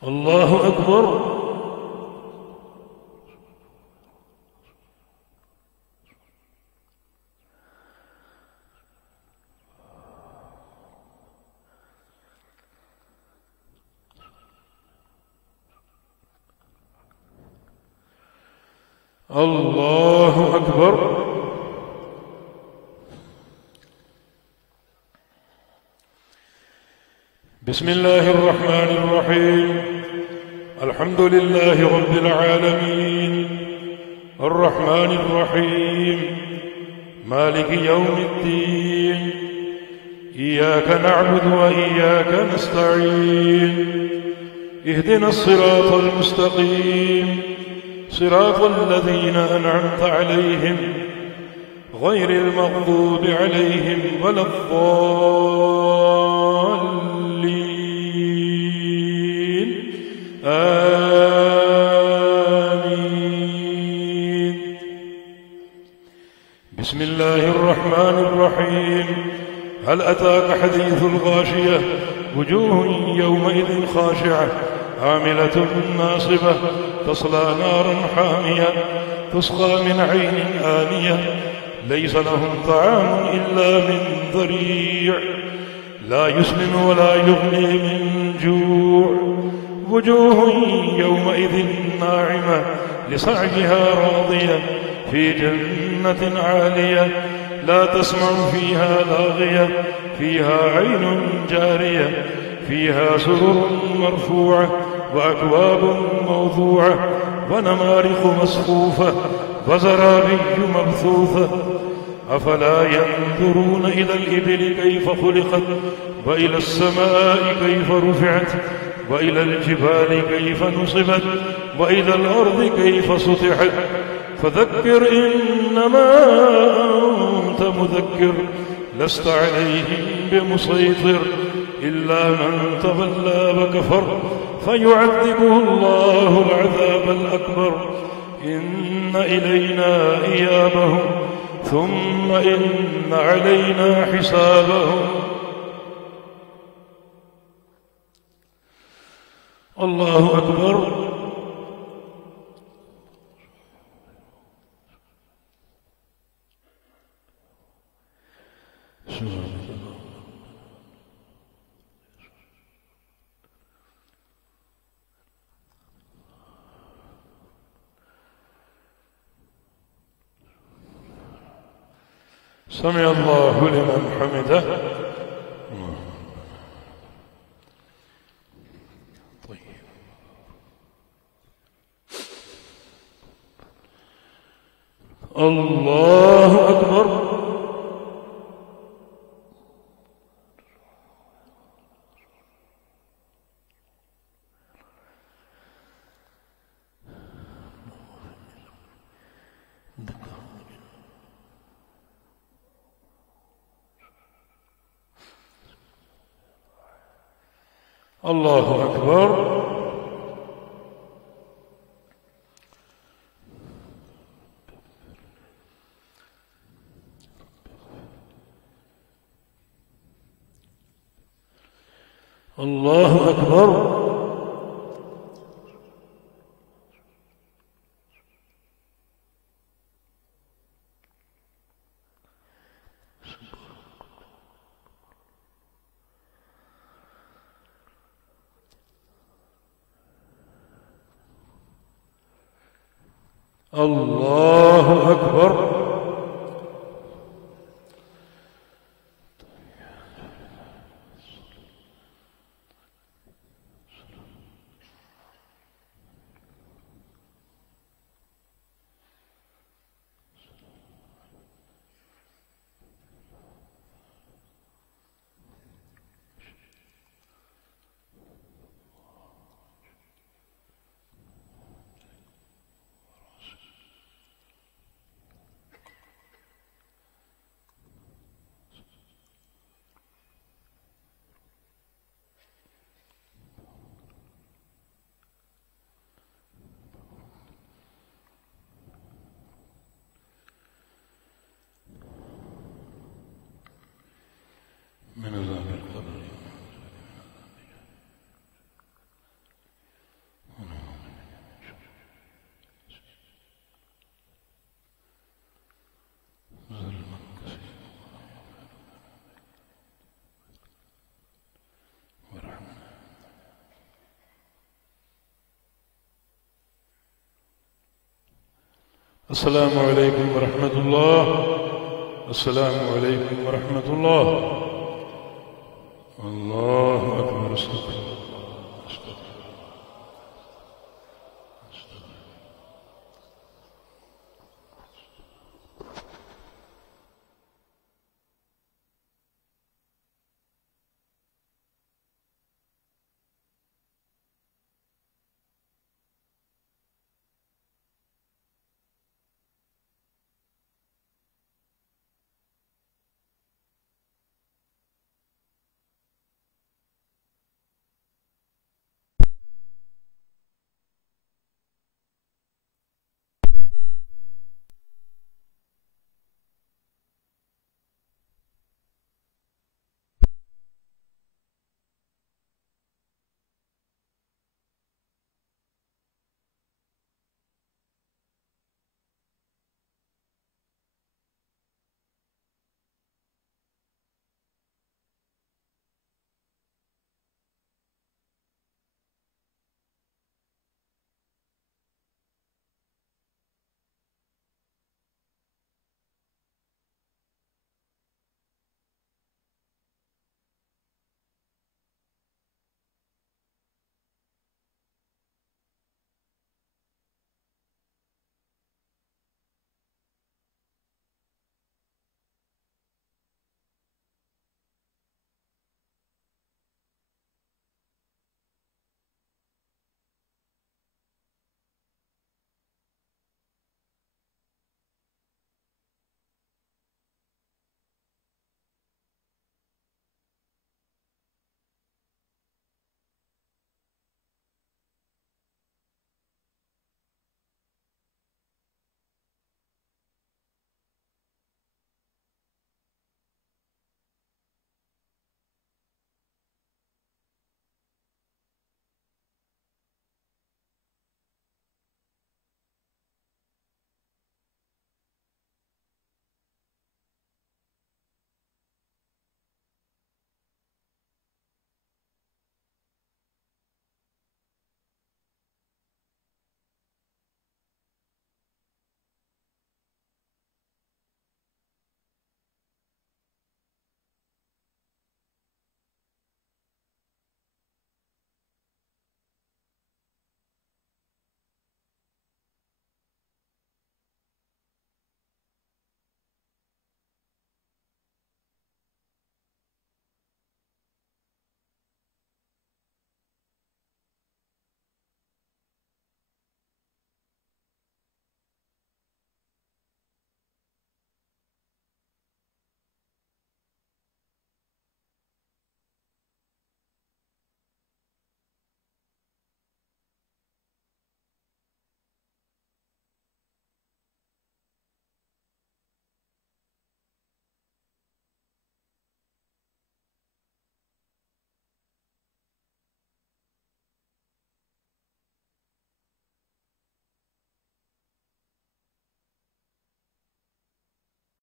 الله أكبر. الله أكبر. بسم الله الرحمن الرحيم الحمد لله رب العالمين الرحمن الرحيم مالك يوم الدين إياك نعبد وإياك نستعين اهدنا الصراط المستقيم صراط الذين أنعمت عليهم غير المغضوب عليهم ولا الضالين آمين. بسم الله الرحمن الرحيم. هل أتاك حديث الغاشية وجوه يومئذ خاشعة عاملة ناصبة تصلى نارا حامية تسقى من عين آنية ليس لهم طعام إلا من ضريع لا يسمن ولا يغني من جوع وجوه يومئذ ناعمة لسعيها راضية في جنة عالية لا تسمع فيها لاغية فيها عين جارية فيها سرر مرفوعة وأكواب موضوعة ونمارق مصفوفة وزرابي مبثوثة أفلا ينظرون إلى الإبل كيف خلقت وإلى السماء كيف رفعت وإلى الجبال كيف نصبت وإلى الأرض كيف سطحت فذكر إنما أنت مذكر لست عليهم بمسيطر إلا من تولى وكفر فيعذبه الله العذاب الأكبر إن إلينا إيابهم ثم إن علينا حسابهم. الله أكبر. سمع الله لمن حمده. طيب. الله أكبر. الله أكبر. الله أكبر. الله أكبر. السلام عليكم ورحمة الله. السلام عليكم ورحمة الله. الله أكبر.